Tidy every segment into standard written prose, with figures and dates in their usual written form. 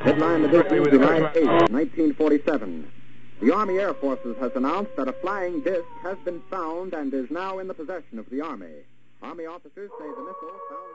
Headline edition, July 8, 1947. The Army Air Forces has announced that a flying disc has been found and is now in the possession of the Army. Army officers say the missile found...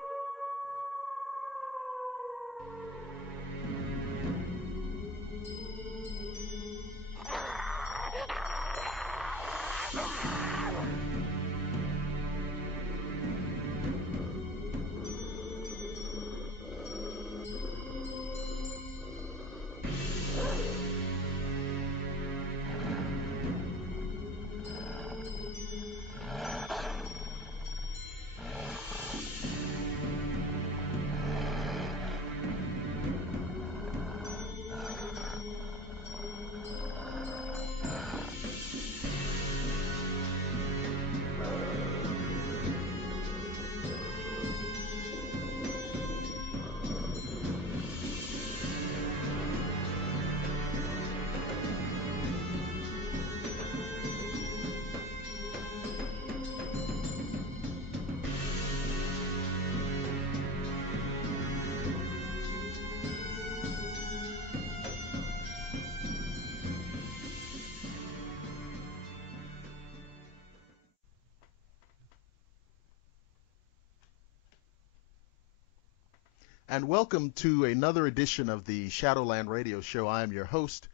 And welcome to another edition of the Shadowland Radio Show. I am your host,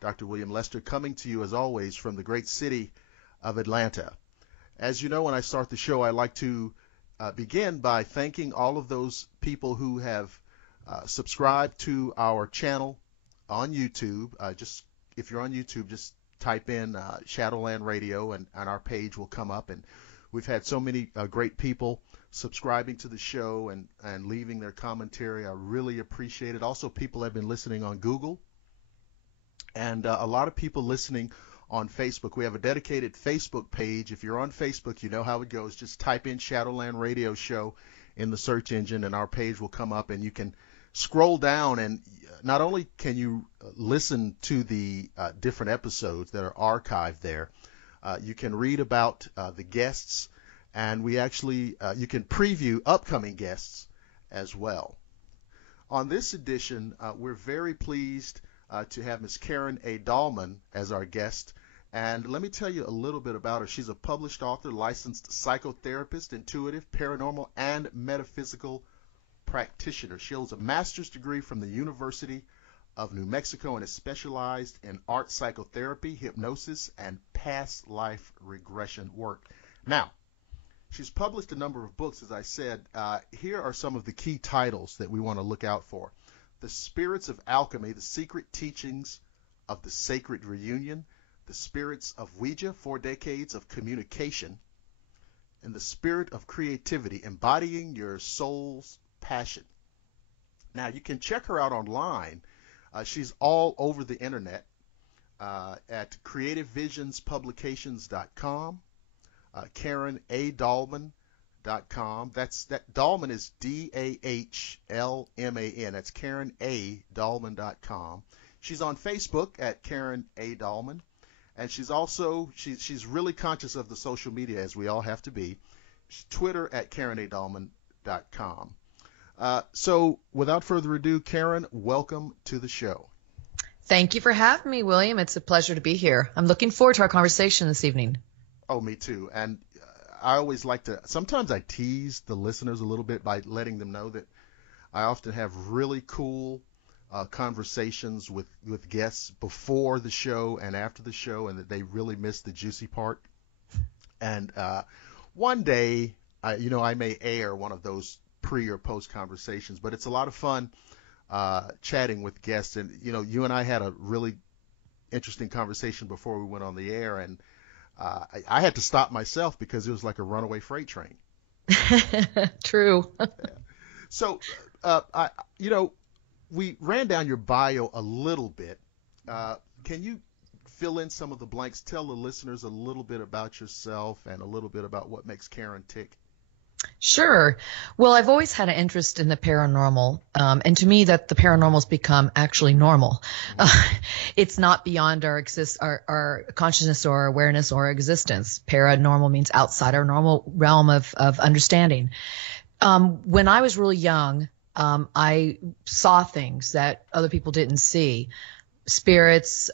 Dr. William Lester, coming to you as always from the great city of Atlanta. As you know, when I start the show, I like to begin by thanking all of those people who have subscribed to our channel on YouTube. If you're on YouTube, just type in Shadowland Radio and our page will come up. And we've had so many great people subscribing to the show and leaving their commentary. I really appreciate it. Also, people have been listening on Google and a lot of people listening on Facebook. We have a dedicated Facebook page. If you're on Facebook, you know how it goes. Just type in Shadowland Radio Show in the search engine and our page will come up, and you can scroll down, and not only can you listen to the different episodes that are archived there, you can read about the guests, and we actually, you can preview upcoming guests as well. On this edition, we're very pleased to have Ms. Karen A. Dahlman as our guest. And let me tell you a little bit about her. She's a published author, licensed psychotherapist, intuitive, paranormal, and metaphysical practitioner. She holds a master's degree from the University of New Mexico and is specialized in art psychotherapy, hypnosis, and past life regression work. Now, she's published a number of books, as I said. Here are some of the key titles that we want to look out for. The Spirits of Alchemy, The Secret Teachings of the Sacred Reunion, The Spirits of Ouija, 4 Decades of Communication, and The Spirit of Creativity, Embodying Your Soul's Passion. Now, you can check her out online. She's all over the internet at creativevisionspublications.com. KarenADahlman.com. That Dahlman is Dahlman. That's KarenADahlman.com. She's on Facebook at Karen A. Dahlman, and she's also she's really conscious of the social media, as we all have to be. Twitter at KarenADahlman.com. So without further ado, Karen, welcome to the show. Thank you for having me, William. It's a pleasure to be here. I'm looking forward to our conversation this evening. Oh, me too. And I always like to, sometimes I tease the listeners a little bit by letting them know that I often have really cool conversations with guests before the show and after the show, and that they really miss the juicy part. And one day, I may air one of those pre or post conversations, but it's a lot of fun chatting with guests. And, you and I had a really interesting conversation before we went on the air, and I had to stop myself because it was like a runaway freight train. True. Yeah. So, we ran down your bio a little bit. Can you fill in some of the blanks? Tell the listeners a little bit about yourself and a little bit about what makes Karen tick. Sure. Well, I've always had an interest in the paranormal, and to me that the paranormal's become actually normal. It's not beyond our consciousness or awareness or existence. Paranormal means outside our normal realm of understanding. When I was really young, I saw things that other people didn't see. Spirits,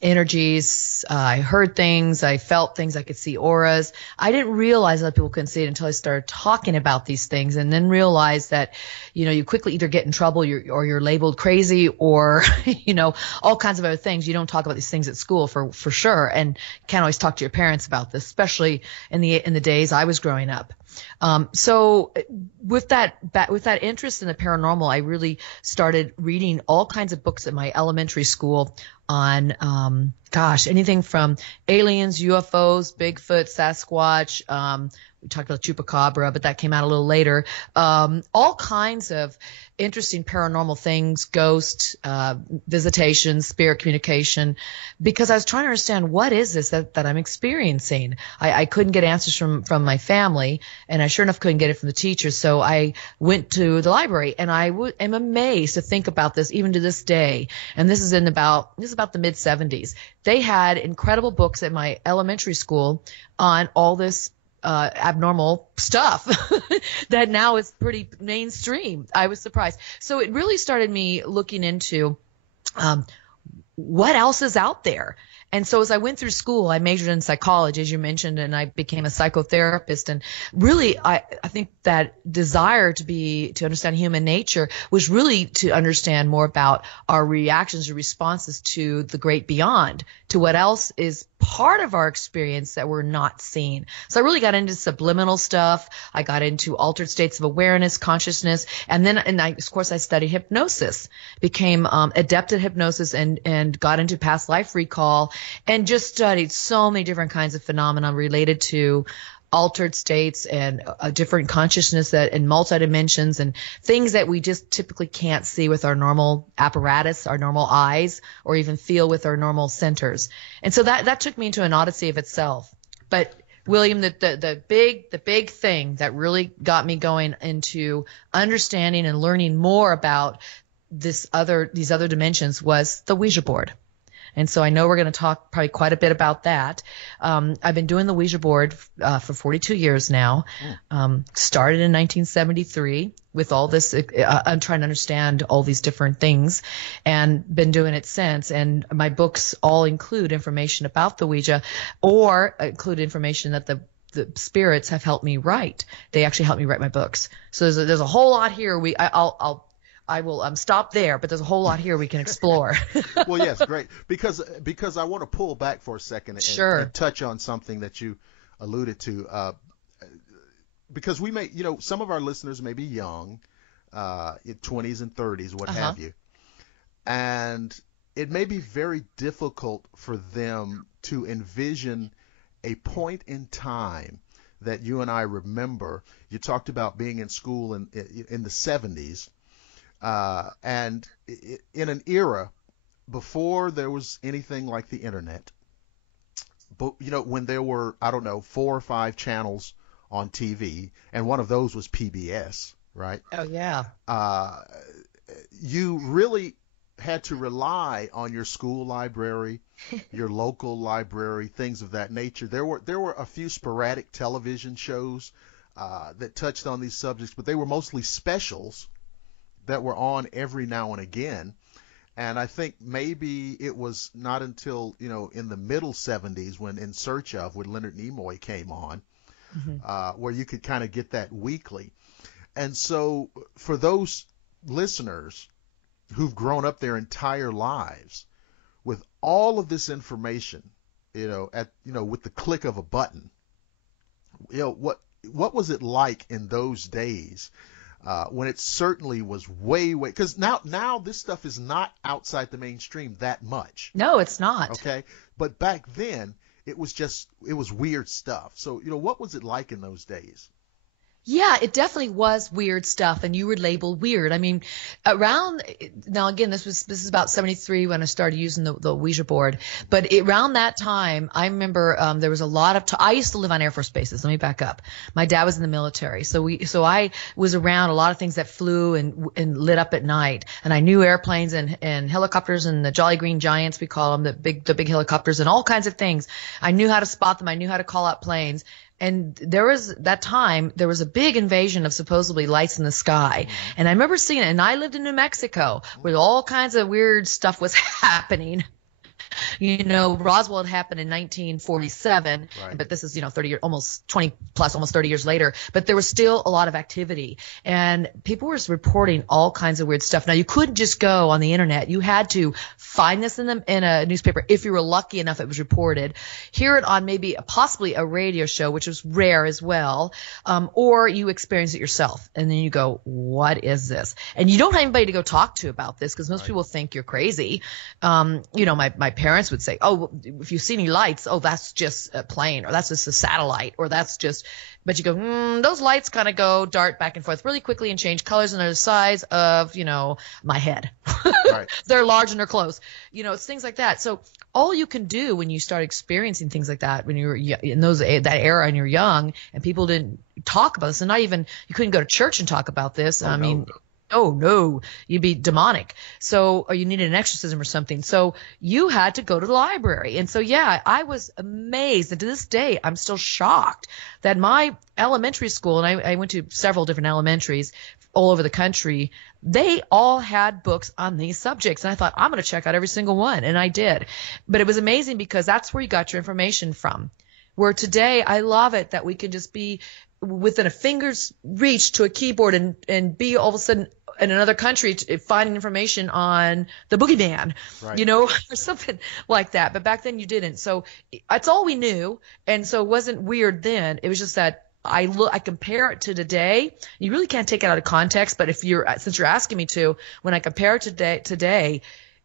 energies, I heard things, I felt things, I could see auras. I didn't realize other people couldn't see it until I started talking about these things, and then realized that, you quickly either get in trouble or you're labeled crazy or, all kinds of other things. You don't talk about these things at school for sure, and can't always talk to your parents about this, especially in the days I was growing up. So with that interest in the paranormal, I really started reading all kinds of books at my elementary school on, anything from aliens, UFOs, Bigfoot, Sasquatch. We talked about Chupacabra, but that came out a little later. All kinds of interesting paranormal things, ghosts, visitations, spirit communication, because I was trying to understand, what is this that I'm experiencing? I couldn't get answers from my family, and I sure enough couldn't get it from the teachers. So I went to the library, and I am amazed to think about this even to this day. And this is about the mid 70s. They had incredible books at my elementary school on all this abnormal stuff that now is pretty mainstream. I was surprised. So it really started me looking into what else is out there. And so as I went through school, I majored in psychology, as you mentioned, and I became a psychotherapist. And really, I think that desire to understand human nature was really to understand more about our reactions or responses to the great beyond, to what else is part of our experience that we're not seeing. So I really got into subliminal stuff. I got into altered states of awareness, consciousness, and then, of course, I studied hypnosis, became adept at hypnosis, and got into past life recall, and just studied so many different kinds of phenomena related to altered states and a different consciousness and multi-dimensions and things that we just typically can't see with our normal apparatus, our normal eyes, or even feel with our normal centers. And so that took me into an odyssey of itself. But William, the big thing that really got me going into understanding and learning more about these other dimensions was the Ouija board. And so I know we're going to talk probably quite a bit about that. I've been doing the Ouija board for 42 years now. Started in 1973 with all this. I'm trying to understand all these different things, and been doing it since. And my books all include information about the Ouija, or include information that the spirits have helped me write. They actually helped me write my books. So there's a whole lot here. I will stop there, but there's a whole lot here we can explore. Well, yes, great. Because I want to pull back for a second and touch on something that you alluded to. Because we may, some of our listeners may be young, in 20s and 30s, what have you. And it may be very difficult for them to envision a point in time that you and I remember. You talked about being in school in the 70s. And in an era before there was anything like the internet, but when there were, 4 or 5 channels on TV, and one of those was PBS, right? Oh yeah. You really had to rely on your school library, your local library, things of that nature. There were a few sporadic television shows that touched on these subjects, but they were mostly specials that were on every now and again. And I think maybe it was not until, in the middle 70s when In Search Of with Leonard Nimoy came on, where you could kind of get that weekly. And so for those listeners who've grown up their entire lives with all of this information, with the click of a button, what was it like in those days? When it certainly was way, because now this stuff is not outside the mainstream that much. No, it's not. Okay. But back then it was weird stuff. So, what was it like in those days? Yeah, it definitely was weird stuff, and you were labeled weird. I mean, now again, this is about 73 when I started using the Ouija board, but around that time, I remember there was a lot of I used to live on Air Force bases. Let me back up. My dad was in the military, so I was around a lot of things that flew and lit up at night, and I knew airplanes and helicopters and the Jolly Green Giants, we call them, the big helicopters, and all kinds of things. I knew how to spot them. I knew how to call out planes. And there was a big invasion of supposedly lights in the sky. And I remember seeing it, and I lived in New Mexico where all kinds of weird stuff was happening. You know, Roswell had happened in 1947, Right. but this is, 30 years, almost 20 plus, almost 30 years later. But there was still a lot of activity, and people were reporting all kinds of weird stuff. Now, you couldn't just go on the internet. You had to find this in a newspaper. If you were lucky enough, it was reported. Hear it on possibly a radio show, which was rare as well, or you experience it yourself, and then you go, "What is this?" And you don't have anybody to go talk to about this because most people think you're crazy. My parents would say, "Oh, if you see any lights, oh, that's just a plane, or that's just a satellite, or that's just," but you go, those lights kind of dart back and forth really quickly and change colors, and they're the size of, my head. Right. They're large and they're close. It's things like that. So all you can do when you start experiencing things like that, when you're in that era and you're young and people didn't talk about this, and you couldn't go to church and talk about this. Oh, no, you'd be demonic. So, or you needed an exorcism or something. So you had to go to the library. And so, yeah, I was amazed. And to this day, I'm still shocked that my elementary school, and I went to several different elementaries all over the country, they all had books on these subjects. And I thought, I'm going to check out every single one. And I did. But it was amazing because that's where you got your information from. Where today, I love it that we can just be within a finger's reach to a keyboard and be all of a sudden in another country finding information on the boogeyman, right. Or something like that. But back then you didn't. So that's all we knew. And so it wasn't weird then. It was just that I compare it to today. You really can't take it out of context. But since you're asking me to, when I compare it to today,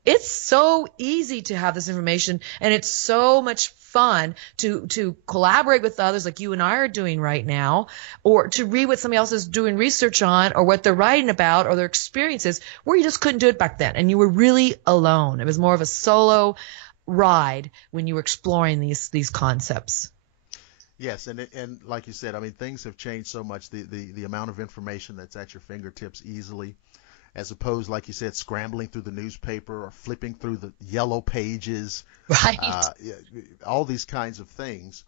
it's so easy to have this information, and it's so much fun to collaborate with others like you and I are doing right now, or to read what somebody else is doing research on, or what they're writing about, or their experiences, where you just couldn't do it back then. And you were really alone. It was more of a solo ride when you were exploring these concepts. Yes, and like you said, things have changed so much. The amount of information that's at your fingertips easily, as opposed, like you said, scrambling through the newspaper or flipping through the yellow pages, right? All these kinds of things,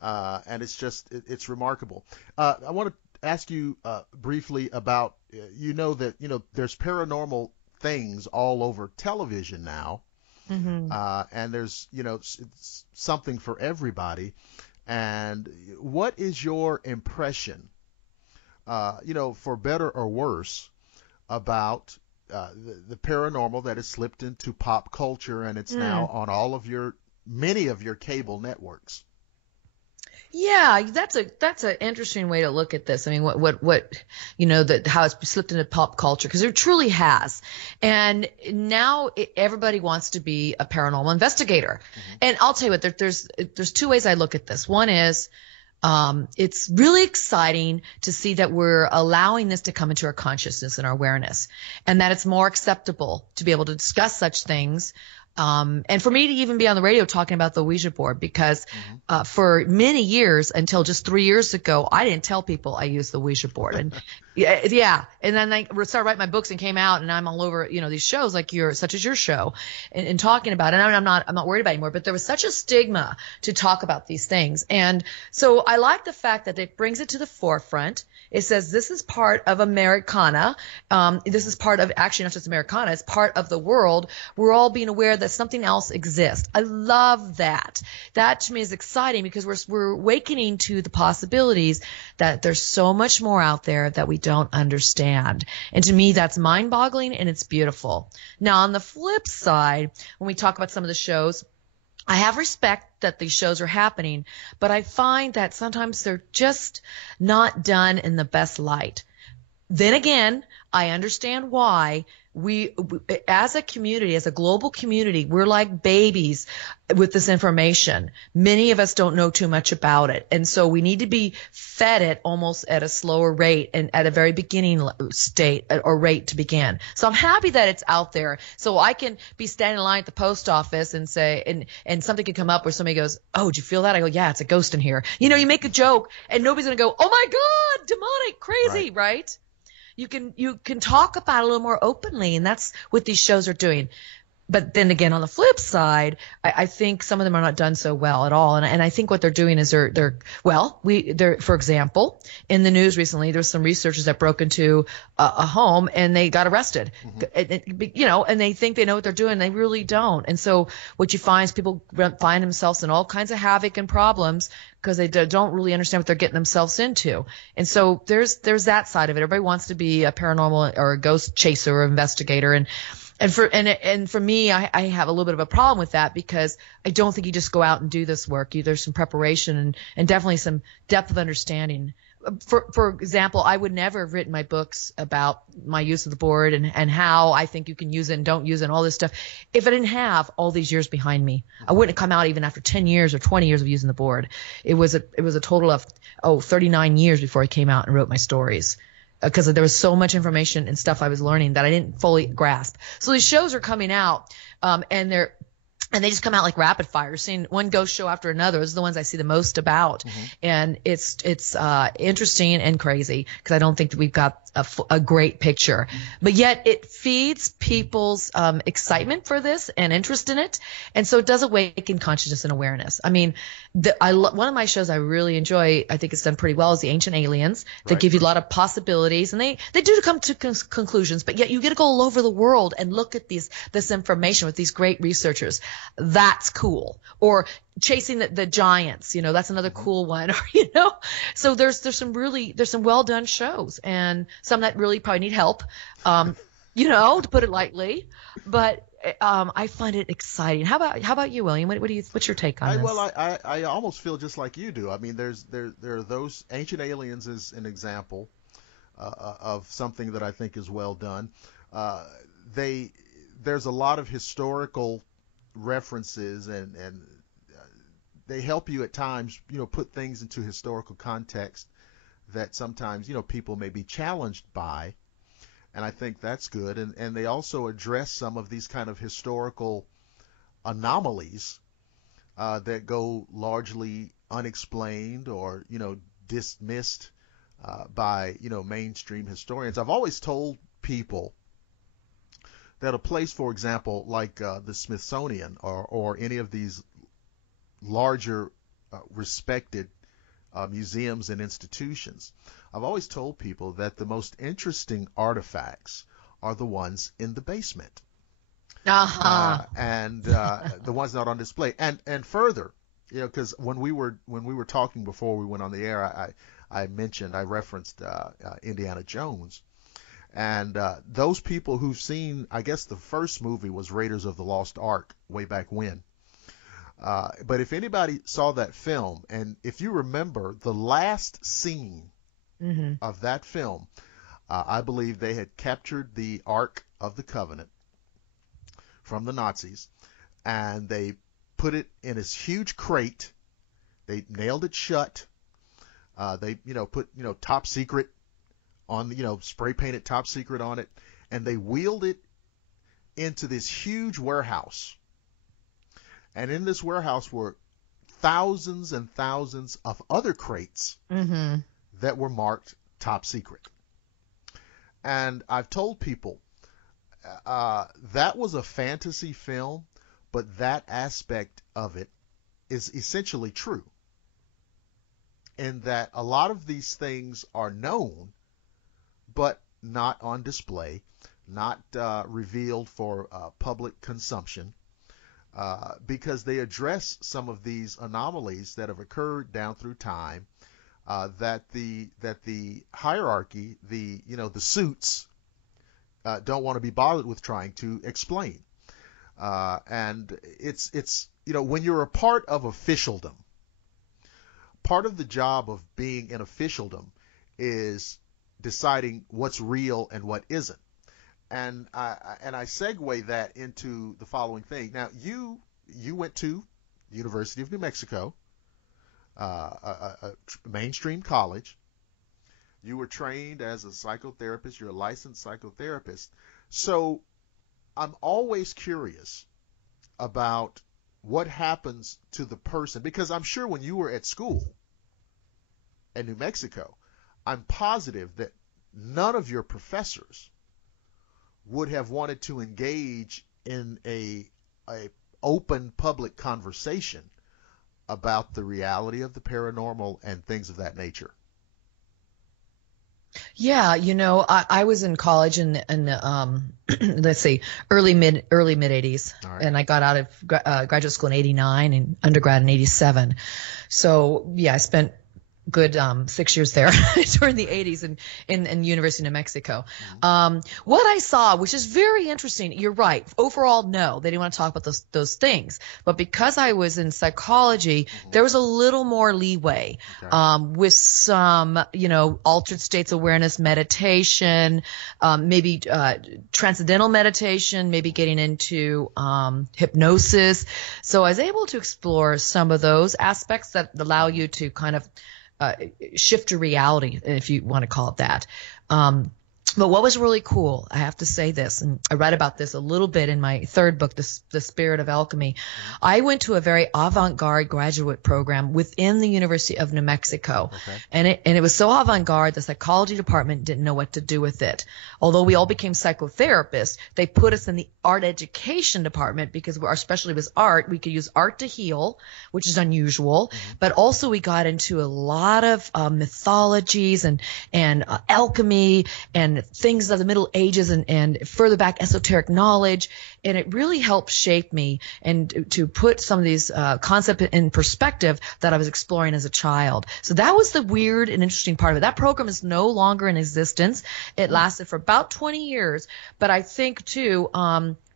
and it's remarkable. I want to ask you briefly about there's paranormal things all over television now, and there's it's something for everybody. And what is your impression, for better or worse, about the paranormal that has slipped into pop culture, and it's now on many of your cable networks? Yeah, that's an interesting way to look at this. How it's slipped into pop culture, because it truly has. And now everybody wants to be a paranormal investigator. Mm-hmm. And I'll tell you what, there's two ways I look at this. One is, it's really exciting to see that we're allowing this to come into our consciousness and our awareness, and that it's more acceptable to be able to discuss such things. And for me to even be on the radio talking about the Ouija board, because for many years, until just 3 years ago, I didn't tell people I used the Ouija board. And yeah. And then I started writing my books and came out, and I'm all over, these shows like such as your show, and talking about it. And I'm not worried about it anymore, but there was such a stigma to talk about these things. And so I like the fact that it brings it to the forefront. It says this is part of Americana. This is part of, actually not just Americana, it's part of the world. We're all being aware that something else exists. I love that. That to me is exciting, because we're awakening to the possibilities that there's so much more out there that we don't understand. And to me, that's mind-boggling, and it's beautiful. Now, on the flip side, when we talk about some of the shows, I have respect that these shows are happening, but I find that sometimes they're just not done in the best light. Then again, I understand why. We, as a community, as a global community, we're like babies with this information. Many of us don't know too much about it. And so we need to be fed it almost at a slower rate and at a very beginning state or rate to begin. So I'm happy that it's out there. So I can be standing in line at the post office and say, and something can come up where somebody goes, "Oh, did you feel that?" I go, "Yeah, it's a ghost in here." You make a joke and nobody's going to go, "Oh my God, demonic, crazy," right? You can talk about it a little more openly, and that's what these shows are doing. But then again, on the flip side, I think some of them are not done so well at all. And I think what they're doing is they're for example, in the news recently, there's some researchers that broke into a home and they got arrested, and they think they know what they're doing. They really don't. And so what you find is people find themselves in all kinds of havoc and problems because they don't really understand what they're getting themselves into. And so there's that side of it. Everybody wants to be a paranormal or a ghost chaser or investigator. And for me, I have a little bit of a problem with that because I don't think you just go out and do this work. There's some preparation and definitely some depth of understanding. For example, I would never have written my books about my use of the board and how I think you can use it and don't use it and all this stuff if I didn't have all these years behind me. I wouldn't have come out even after 10 years or 20 years of using the board. It was a total of 39 years before I came out and wrote my stories. Because there was so much information and stuff I was learning that I didn't fully grasp. So these shows are coming out, and they just come out like rapid fire. Seeing one ghost show after another. Those are the ones I see the most about, and it's interesting and crazy because I don't think that we've got a great picture, but yet it feeds people's excitement for this and interest in it, and so it does awaken consciousness and awareness. I mean, one of my shows I really enjoy, I think it's done pretty well, is the Ancient Aliens. They give you a lot of possibilities, and they do come to conclusions, but yet you get to go all over the world and look at this information with these great researchers. That's cool. Or chasing the giants, that's another cool one. Or, so there's some well done shows and some that really probably need help, to put it lightly. But I find it exciting. How about you, William? What's your take on this? Well, I almost feel just like you do. I mean, there are those. Ancient Aliens is an example of something that I think is well done. There's a lot of historical references and they help you at times, put things into historical context that sometimes, people may be challenged by. And I think that's good. And they also address some of these kind of historical anomalies that go largely unexplained or, dismissed by, mainstream historians. I've always told people that a place, for example, like the Smithsonian or any of these larger respected museums and institutions, I've always told people that the most interesting artifacts are the ones in the basement. And the ones not on display. And further, because when we were talking before we went on the air, I referenced Indiana Jones. And those people who've seen, I guess the first movie was Raiders of the Lost Ark way back when. But if anybody saw that film, and if you remember the last scene of that film, I believe they had captured the Ark of the Covenant from the Nazis, and they put it in this huge crate. They nailed it shut. They, put, top secret on, spray painted top secret on it, and they wheeled it into this huge warehouse. And in this warehouse were thousands and thousands of other crates that were marked top secret. And I've told people that was a fantasy film, but that aspect of it is essentially true. In that a lot of these things are known, but not on display, not revealed for public consumption. Because they address some of these anomalies that have occurred down through time, that the hierarchy, the suits, don't want to be bothered with trying to explain. And it's when you're a part of officialdom, part of the job of being in officialdom is deciding what's real and what isn't. And I segue that into the following thing. Now, you went to the University of New Mexico, a mainstream college. You were trained as a psychotherapist. You're a licensed psychotherapist. So I'm always curious about what happens to the person, because I'm sure when you were at school in New Mexico, I'm positive that none of your professors would have wanted to engage in a open public conversation about the reality of the paranormal and things of that nature? Yeah, I was in college in let's see, early mid 80s, All right. and I got out of graduate school in 89 and undergrad in 87. So yeah, I spent good 6 years there during the 80s in University of New Mexico. What I saw, which is very interesting, you're right. Overall, no, they didn't want to talk about those things. But because I was in psychology, there was a little more leeway with some, altered states awareness meditation, maybe transcendental meditation, maybe getting into hypnosis. So I was able to explore some of those aspects that allow you to kind of shift to reality, if you want to call it that. But what was really cool, I have to say this, and I read about this a little bit in my third book, The Spirit of Alchemy. I went to a very avant-garde graduate program within the University of New Mexico. Okay. And it was so avant-garde, the psychology department didn't know what to do with it. Although we all became psychotherapists, they put us in the art education department because our specialty was art. We could use art to heal, which is unusual. But also we got into a lot of mythologies and alchemy and things of the Middle Ages and further back esoteric knowledge. And it really helped shape me and to put some of these concepts in perspective that I was exploring as a child. So that was the weird and interesting part of it. That program is no longer in existence. It lasted for about 20 years. But I think, too,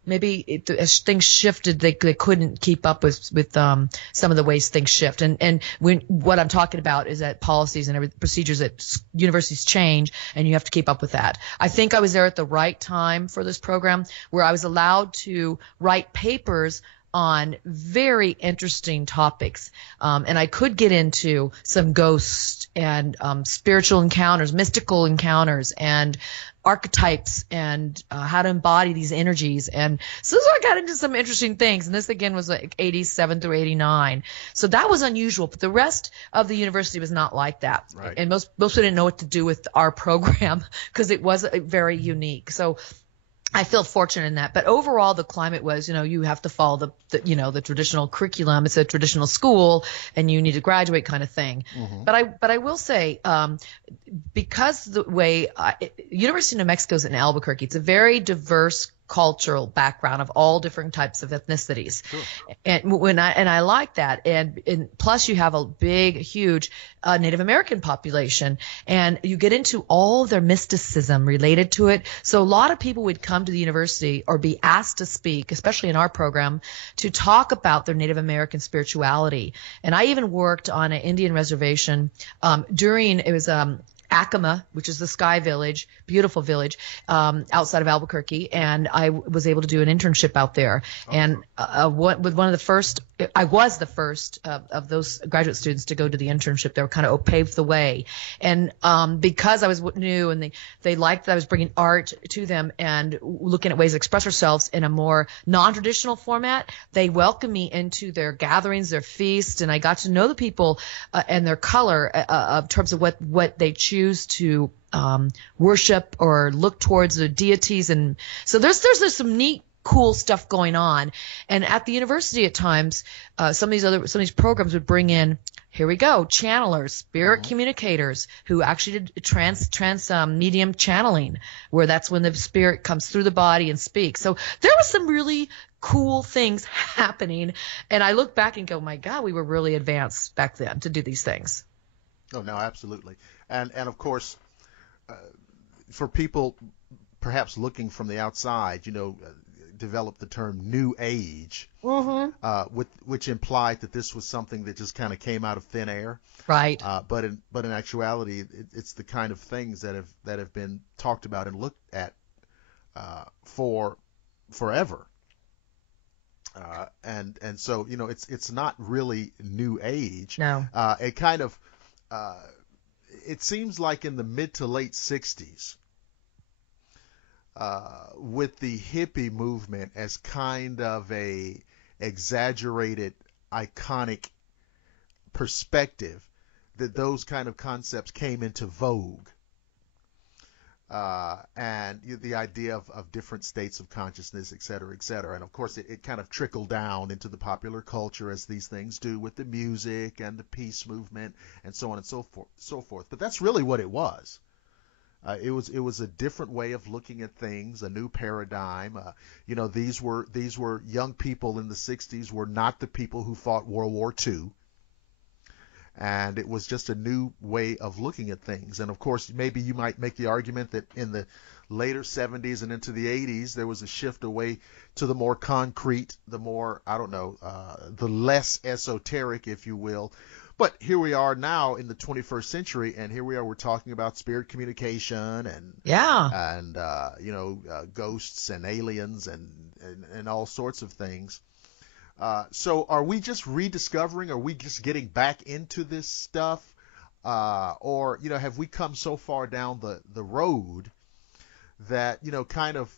maybe as things shifted, they couldn't keep up with some of the ways things shift. And what I'm talking about is that policies and procedures at universities change, and you have to keep up with that. I think I was there at the right time for this program, where I was allowed to write papers on very interesting topics. And I could get into some ghosts and spiritual encounters, mystical encounters, and archetypes and how to embody these energies. And so I got into some interesting things. And this, again, was like 87 through 89. So that was unusual. But the rest of the university was not like that. Right. And most people didn't know what to do with our program because it was very unique. So I feel fortunate in that. But overall, the climate was, you have to follow the traditional curriculum. It's a traditional school, and you need to graduate kind of thing. But I will say, because the way University of New Mexico is in Albuquerque, it's a very diverse cultural background of all different types of ethnicities. Sure. And I like that. And plus you have a big, huge Native American population, and you get into all of their mysticism related to it. So a lot of people would come to the university or be asked to speak, especially in our program, to talk about their Native American spirituality. And I even worked on an Indian reservation it was Acoma, which is the Sky Village, beautiful village outside of Albuquerque, and I was able to do an internship out there. And I was the first of those graduate students to go to the internship. They were kind of paved the way, and because I was new and they liked that I was bringing art to them and looking at ways to express ourselves in a more non-traditional format, they welcomed me into their gatherings, their feasts, and I got to know the people and their color in terms of what they choose to worship or look towards the deities. And so there's some neat, cool stuff going on. And at the university at times, some of these programs would bring in, here we go, channelers, spirit communicators who actually did trans medium channeling, where that's when the spirit comes through the body and speaks. So there was some really cool things happening. And I look back and go, my God, we were really advanced back then to do these things. Oh, no, absolutely. And of course, for people perhaps looking from the outside, develop the term New Age, which implied that this was something that just kind of came out of thin air. Right. But in actuality, it's the kind of things that have been talked about and looked at for forever. And so it's not really New Age. No. It kind of it seems like in the mid to late 60s, with the hippie movement as kind of a exaggerated, iconic perspective, that those kind of concepts came into vogue. and the idea of different states of consciousness, et cetera, et cetera. And of course, it kind of trickled down into the popular culture, as these things do, with the music and the peace movement and so on and so forth. But that's really what it was. It was a different way of looking at things, a new paradigm. These were young people in the 60s were not the people who fought World War II. And it was just a new way of looking at things. And of course, maybe you might make the argument that in the later 70s and into the 80s, there was a shift away to the more concrete, the more, the less esoteric, if you will. But here we are now in the 21st century, and here we are, we're talking about spirit communication and ghosts and aliens and all sorts of things. So are we just rediscovering? Are we just getting back into this stuff? Or have we come so far down the road that, kind of,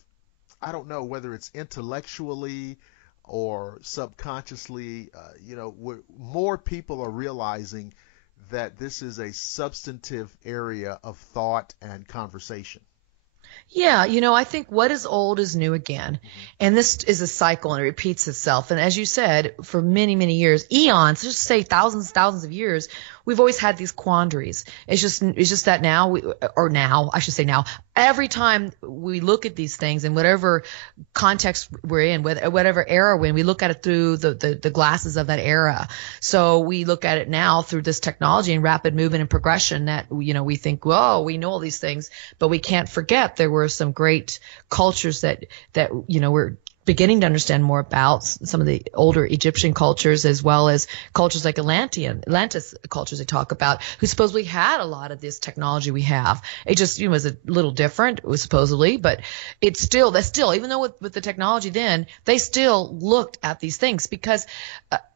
I don't know whether it's intellectually or subconsciously, more people are realizing that this is a substantive area of thought and conversation. Yeah, I think what is old is new again. And this is a cycle and it repeats itself. And as you said, for many, many years, eons, just say thousands of years, we've always had these quandaries. It's just that now, every time we look at these things in whatever context we're in, whatever era we're in, we look at it through the glasses of that era. So we look at it now through this technology and rapid movement and progression that, we think, whoa, we know all these things, but we can't forget there were some great cultures that we're beginning to understand more about, some of the older Egyptian cultures, as well as cultures like Atlantis cultures they talk about, who supposedly had a lot of this technology we have. It just was a little different, it was supposedly, but that's still, even though with the technology then, they still looked at these things because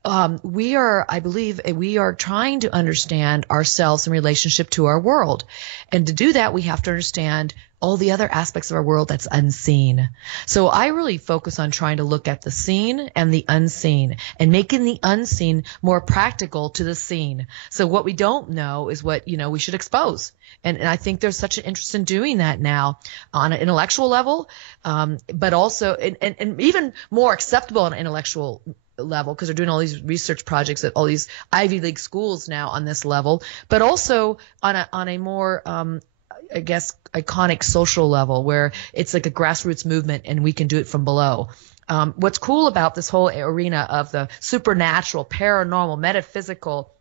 I believe we are trying to understand ourselves in relationship to our world. And to do that, we have to understand all the other aspects of our world that's unseen. So I really focus on trying to look at the seen and the unseen and making the unseen more practical to the seen. So what we don't know is what, we should expose. And I think there's such an interest in doing that now on an intellectual level, but also, and even more acceptable on an intellectual level, because they're doing all these research projects at all these Ivy League schools now on this level, but also on a more, iconic social level where it's like a grassroots movement and we can do it from below. What's cool about this whole arena of the supernatural, paranormal, metaphysical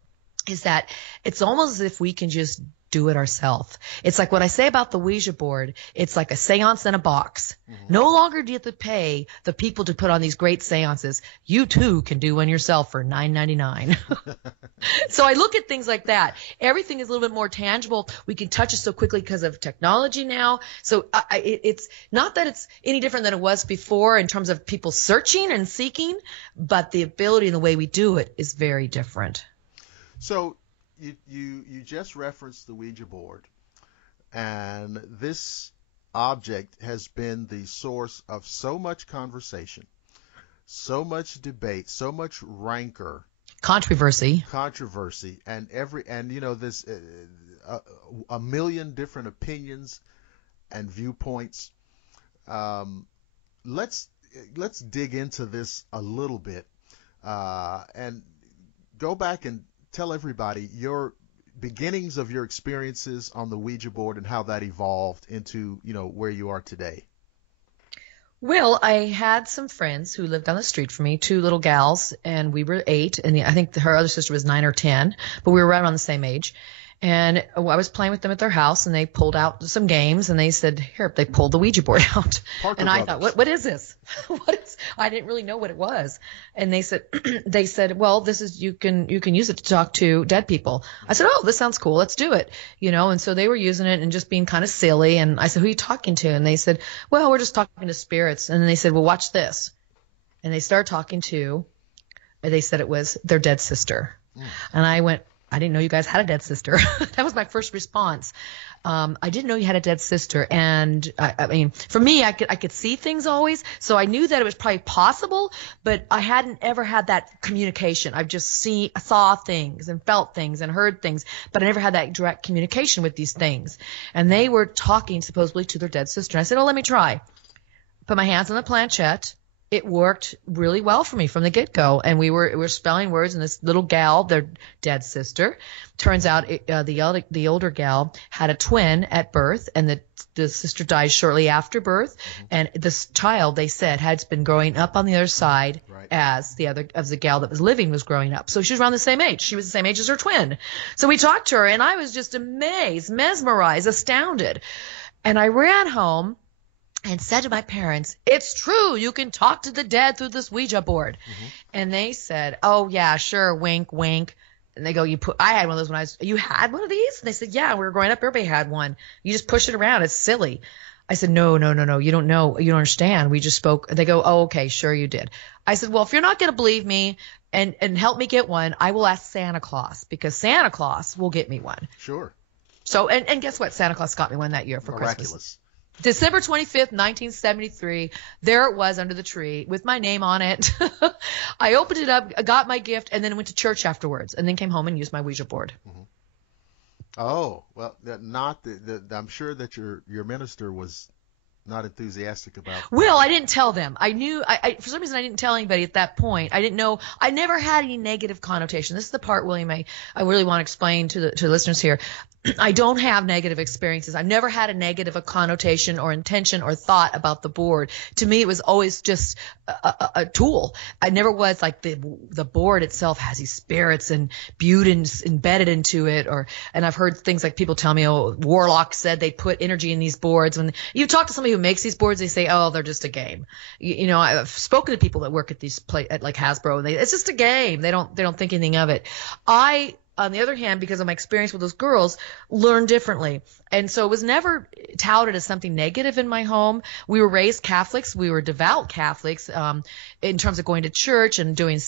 is that it's almost as if we can just do it ourselves. It's like what I say about the Ouija board. It's like a seance in a box. Mm-hmm. No longer do you have to pay the people to put on these great seances. You too can do one yourself for $9.99. So I look at things like that. Everything is a little bit more tangible. We can touch it so quickly because of technology now. So it's not that it's any different than it was before in terms of people searching and seeking, but the ability and the way we do it is very different. So you just referenced the Ouija board, and this object has been the source of so much conversation, so much debate, so much rancor, controversy, and there's a million different opinions and viewpoints. Let's dig into this a little bit and go back and tell everybody your beginnings of your experiences on the Ouija board and how that evolved into, where you are today. Well, I had some friends who lived down the street from me, two little gals, and we were 8, and I think her other sister was 9 or 10, but we were right around the same age. And I was playing with them at their house, and they pulled out some games, and they said, here, they pulled the Ouija board out. Parker and Brothers. I thought, what is this? I didn't really know what it was. And they said, well, this is, you can use it to talk to dead people. I said, oh, this sounds cool. Let's do it. And so they were using it and just being kind of silly. And I said, who are you talking to? And they said, well, we're just talking to spirits. And then they said, well, watch this. And they started talking to, they said it was their dead sister. And I went, I didn't know you guys had a dead sister. That was my first response. I didn't know you had a dead sister. And I mean, for me, I could see things always. So I knew that it was probably possible, but I hadn't ever had that communication. I've just saw things and felt things and heard things, but I never had that direct communication with these things. And they were talking supposedly to their dead sister. And I said, oh, let me try. Put my hands on the planchette. It worked really well for me from the get-go, and we were spelling words, and this little gal, their dead sister, turns out the older gal had a twin at birth, and the sister died shortly after birth, and this child, they said, had been growing up on the other side as the gal that was living was growing up. So she was around the same age. She was the same age as her twin. So we talked to her, and I was just amazed, mesmerized, astounded, and I ran home and said to my parents, it's true, you can talk to the dead through this Ouija board. And they said, oh, yeah, sure, wink, wink. And they go, I had one of those you had one of these? And they said, yeah, we were growing up, everybody had one. You just push it around, it's silly. I said, no, you don't know, you don't understand. We just spoke. They go, oh, okay, sure you did. I said, well, if you're not going to believe me and help me get one, I will ask Santa Claus, because Santa Claus will get me one. Sure. So, and guess what? Santa Claus got me one that year for Christmas. December 25th, 1973, there it was under the tree with my name on it. I opened it up, got my gift, and then went to church afterwards, and then came home and used my Ouija board. Oh, well, I'm sure that your minister was not enthusiastic about that. Well, I didn't tell them. I knew, for some reason, I didn't tell anybody at that point. I didn't know. I never had any negative connotation. This is the part, William, I really want to explain to the listeners here. I don't have negative experiences. I've never had a negative connotation or intention or thought about the board. To me, it was always just a tool. I never was like the board itself has these spirits and embedded into it. And I've heard things like people tell me, oh, warlocks said they put energy in these boards. When you talk to somebody who makes these boards, they say, oh, they're just a game. You know, I've spoken to people that work at these at like Hasbro, and it's just a game. They don't think anything of it. On the other hand, because of my experience with those girls, learned differently. And so it was never touted as something negative in my home. We were raised Catholics. We were devout Catholics in terms of going to church and doing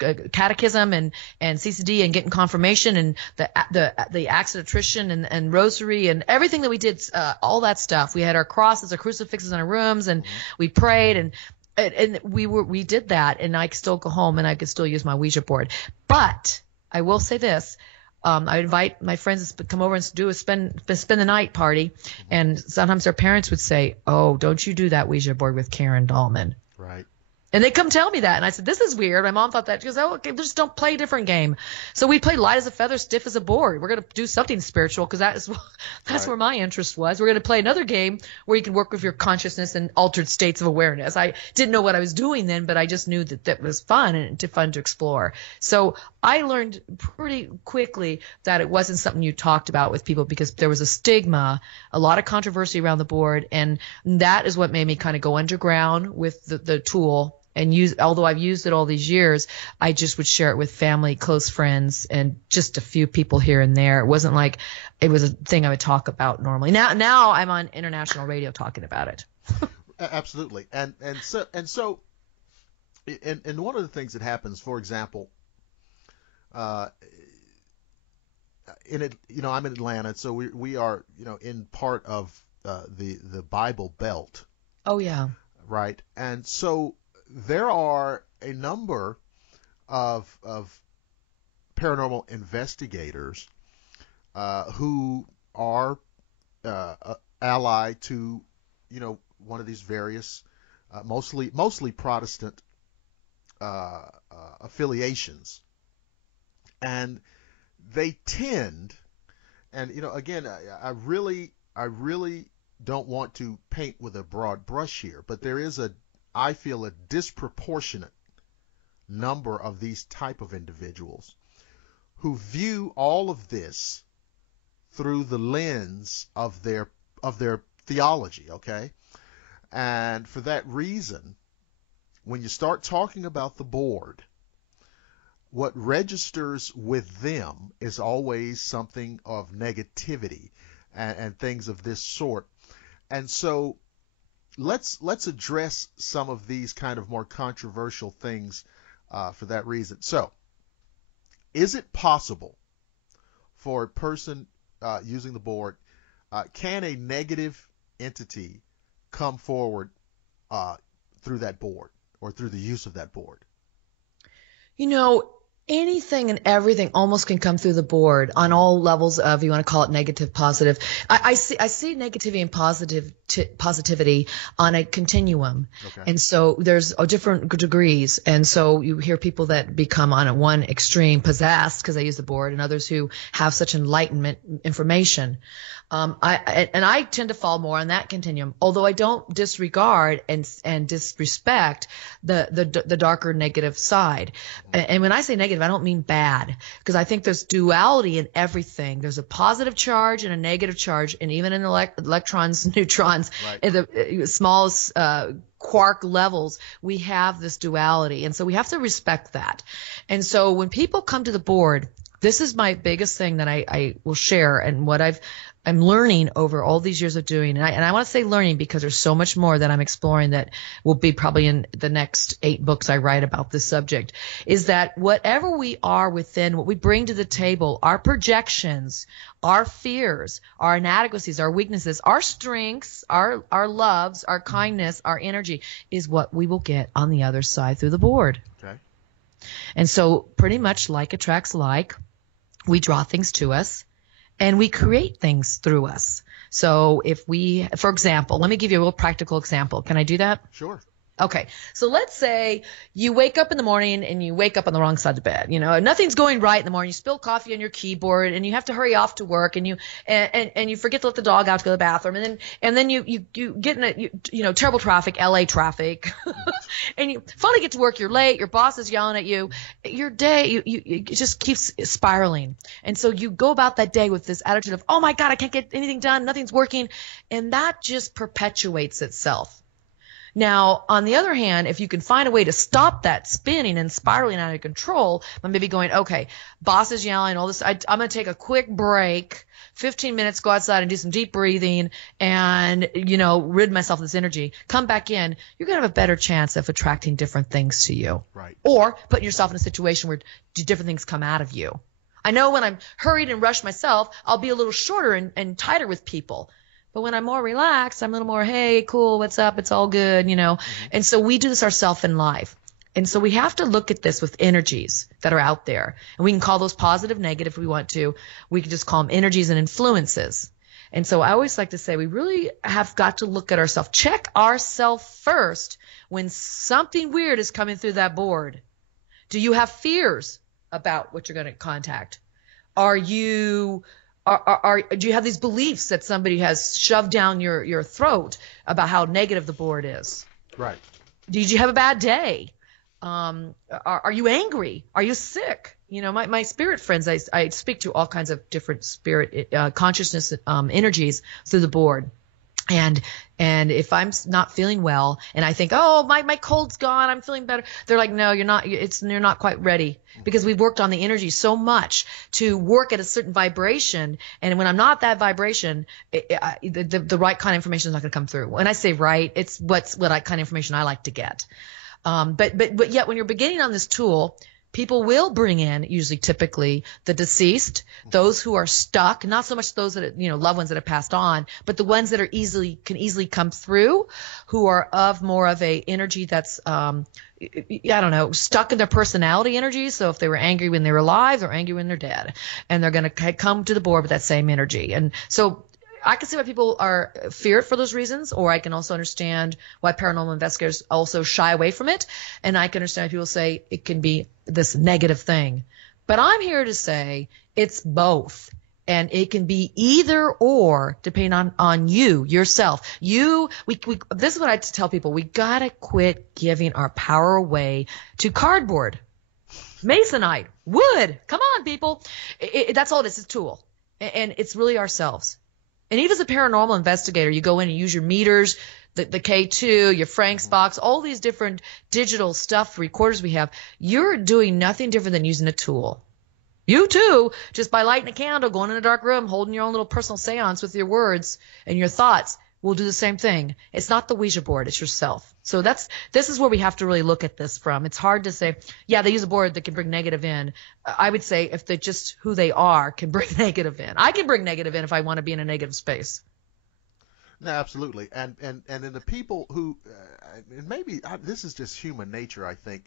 catechism and CCD and getting confirmation and the acts of attrition and rosary and everything that we did, all that stuff. We had our crosses, our crucifixes in our rooms, and we prayed and we did that. And I could still go home and I could still use my Ouija board. But I will say this. I invite my friends to come over and spend the night party. And sometimes their parents would say, oh, don't you do that Ouija board with Karen Dahlman. Right. And they come tell me that. And I said, this is weird. My mom thought that. She goes, oh, okay, just don't play a different game. So we played light as a feather, stiff as a board. We're going to do something spiritual because that's right. Where my interest was. We're going to play another game where you can work with your consciousness and altered states of awareness. I didn't know what I was doing then, but I just knew that was fun and fun to explore. So I learned pretty quickly that it wasn't something you talked about with people because there was a stigma, a lot of controversy around the board. And that is what made me kind of go underground with the tool. And although I've used it all these years, I just would share it with family, close friends, and just a few people here and there. It wasn't like it was a thing I would talk about normally. Now I'm on international radio talking about it. Absolutely. And so one of the things that happens, for example, I'm in Atlanta, so we are, in part of the Bible Belt. Oh yeah. Right. And so there are a number of paranormal investigators who are allied to, one of these various, mostly Protestant affiliations, and they tend, and again, I really don't want to paint with a broad brush here, but there is I feel a disproportionate number of these type of individuals who view all of this through the lens of their theology, okay? And for that reason, when you start talking about the board, what registers with them is always something of negativity and things of this sort. And so let's address some of these kind of more controversial things for that reason. So, is it possible for a person using the board, can a negative entity come forward through that board or through the use of that board? Anything and everything almost can come through the board on all levels of, you want to call it negative, positive. I see negativity and positivity on a continuum. Okay. And so there's different degrees. And so you hear people that become on one extreme possessed because they use the board, and others who have such enlightenment information. I tend to fall more on that continuum, although I don't disregard and disrespect the darker negative side. And when I say negative, I don't mean bad, because I think there's duality in everything. There's a positive charge and a negative charge, and even in electrons, neutrons, right. in the smallest quark levels, we have this duality. And so we have to respect that. And so when people come to the board, this is my biggest thing that I will share, and what I'm learning over all these years of doing. And I want to say learning because there's so much more that I'm exploring that will be probably in the next 8 books I write about this subject, is that whatever we are within, what we bring to the table, our projections, our fears, our inadequacies, our weaknesses, our strengths, our loves, our kindness, our energy, is what we will get on the other side through the board. Okay. And so pretty much like attracts like, we draw things to us, and we create things through us. So if we, for example, let me give you a real practical example. Can I do that? Sure. Okay. So let's say you wake up in the morning and you wake up on the wrong side of the bed. Nothing's going right in the morning. You spill coffee on your keyboard and you have to hurry off to work, and you forget to let the dog out to go to the bathroom. And then you get in a terrible traffic, LA traffic, and you finally get to work. You're late. Your boss is yelling at you. Your day, it just keeps spiraling. And so you go about that day with this attitude of, oh my God, I can't get anything done. Nothing's working. And that just perpetuates itself. Now, on the other hand, if you can find a way to stop that spinning and spiraling out of control, by maybe going, okay, boss is yelling, all this, I'm going to take a quick break, 15 minutes, go outside and do some deep breathing and, rid myself of this energy, come back in, you're going to have a better chance of attracting different things to you. Right. Or putting yourself in a situation where different things come out of you. I know when I'm hurried and rushed myself, I'll be a little shorter and tighter with people. But when I'm more relaxed, I'm a little more, hey, cool, what's up? It's all good, Mm-hmm. And so we do this ourselves in life. And so we have to look at this with energies that are out there. And we can call those positive, negative if we want to. We can just call them energies and influences. And so I always like to say we really have got to look at ourselves. Check ourselves first when something weird is coming through that board. Do you have fears about what you're going to contact? Do you have these beliefs that somebody has shoved down your throat about how negative the board is? Right. Did you have a bad day? Are you angry? Are you sick? My spirit friends, I speak to all kinds of different spirit consciousness energies through the board. And if I'm not feeling well and I think, oh, my cold's gone, I'm feeling better. They're like, no, you're not. You're not quite ready, because we've worked on the energy so much to work at a certain vibration. And when I'm not that vibration, the right kind of information is not going to come through. When I say right, it's what kind of information I like to get. But yet when you're beginning on this tool, people will bring in, typically, the deceased, those who are stuck, not so much those that, loved ones that have passed on, but the ones that can easily come through, who are of more of a energy that's, stuck in their personality energy. So if they were angry when they were alive, they're angry when they're dead, and they're going to come to the board with that same energy. And so I can see why people are feared for those reasons, or I can also understand why paranormal investigators also shy away from it. And I can understand why people say it can be this negative thing. But I'm here to say it's both. And it can be either or, depending on you, yourself. This is what I tell people. We got to quit giving our power away to cardboard, masonite, wood. Come on, people. That's all it is. It's a tool. And it's really ourselves. And even as a paranormal investigator, you go in and use your meters, the K2, your Frank's box, all these different digital stuff, recorders we have. You're doing nothing different than using a tool. You too, just by lighting a candle, going in a dark room, holding your own little personal seance with your words and your thoughts, will do the same thing. It's not the Ouija board, it's yourself. So this is where we have to really look at this from. It's hard to say, yeah, they use a board that can bring negative in. I would say if they're just who they are can bring negative in. I can bring negative in if I want to be in a negative space. No, absolutely. And in the people who, and maybe this is just human nature, I think.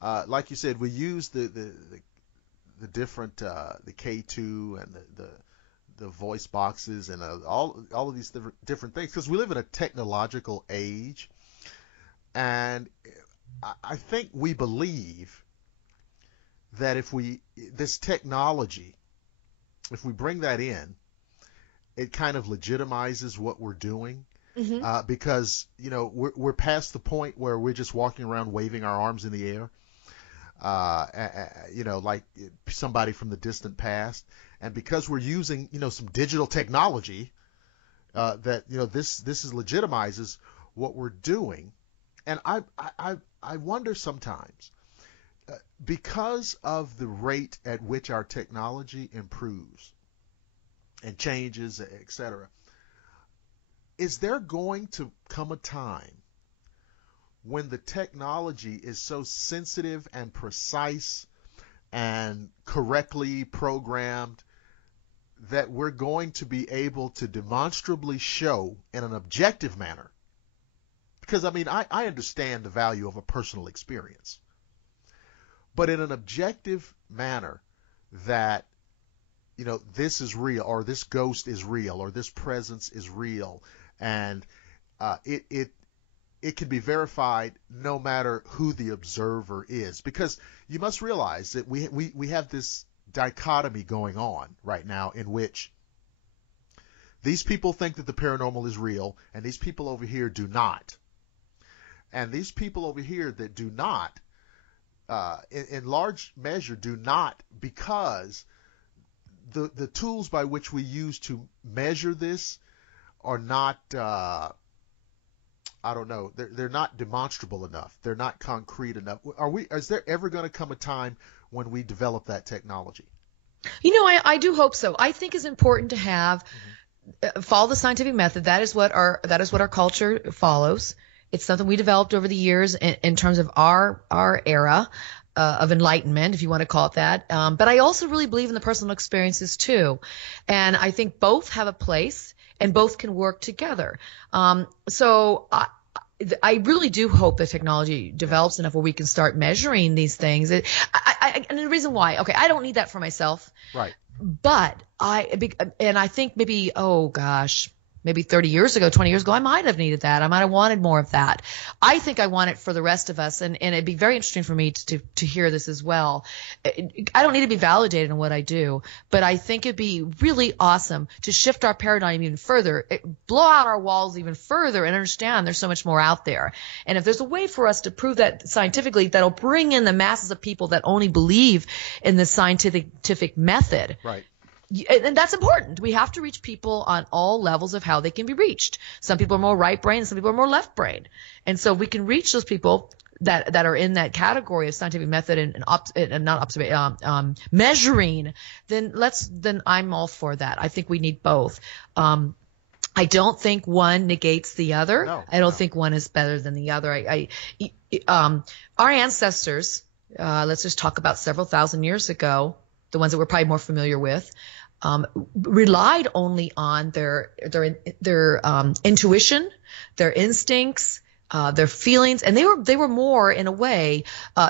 Like you said, we use the different, the K2 and the voice boxes and all of these different things, because we live in a technological age, and I think we believe that if this technology, if we bring that in, it kind of legitimizes what we're doing, because we're past the point where we're just walking around waving our arms in the air, like somebody from the distant past. And because we're using, some digital technology, that this is legitimizes what we're doing. And I wonder sometimes, because of the rate at which our technology improves and changes, etc., is there going to come a time when the technology is so sensitive and precise and correctly programmed that we're going to be able to demonstrably show in an objective manner? Because, I understand the value of a personal experience, but in an objective manner that, this is real, or this ghost is real, or this presence is real, and it can be verified no matter who the observer is. Because you must realize that we have this dichotomy going on right now, in which these people think that the paranormal is real, and these people over here do not. And these people over here that do not, in large measure do not, because the tools by which we use to measure this are not, they're not demonstrable enough. They're not concrete enough. Is there ever going to come a time when we develop that technology? I do hope so. I think it's important to have follow the scientific method. That is what our culture follows. It's something we developed over the years in terms of our era of enlightenment, if you want to call it that. But I also really believe in the personal experiences too, and I think both have a place and both can work together. So I really do hope that technology develops enough where we can start measuring these things. And the reason why, I don't need that for myself. Right. But I think maybe 30 years ago, 20 years ago, I might have needed that. I might have wanted more of that. I think I want it for the rest of us. And it'd be very interesting for me to hear this as well. I don't need to be validated in what I do, but I think it'd be really awesome to shift our paradigm even further, blow out our walls even further, and understand there's so much more out there. And if there's a way for us to prove that scientifically, that'll bring in the masses of people that only believe in the scientific method. Right. And that's important. We have to reach people on all levels of how they can be reached. Some people are more right brain, some people are more left brain. And so we can reach those people that are in that category of scientific method and not measuring. Then I'm all for that. I think we need both. I don't think one negates the other. No, I don't think one is better than the other. Our ancestors, let's just talk about several thousand years ago, the ones that we're probably more familiar with, relied only on their intuition, their instincts, their feelings, and they were more, in a way,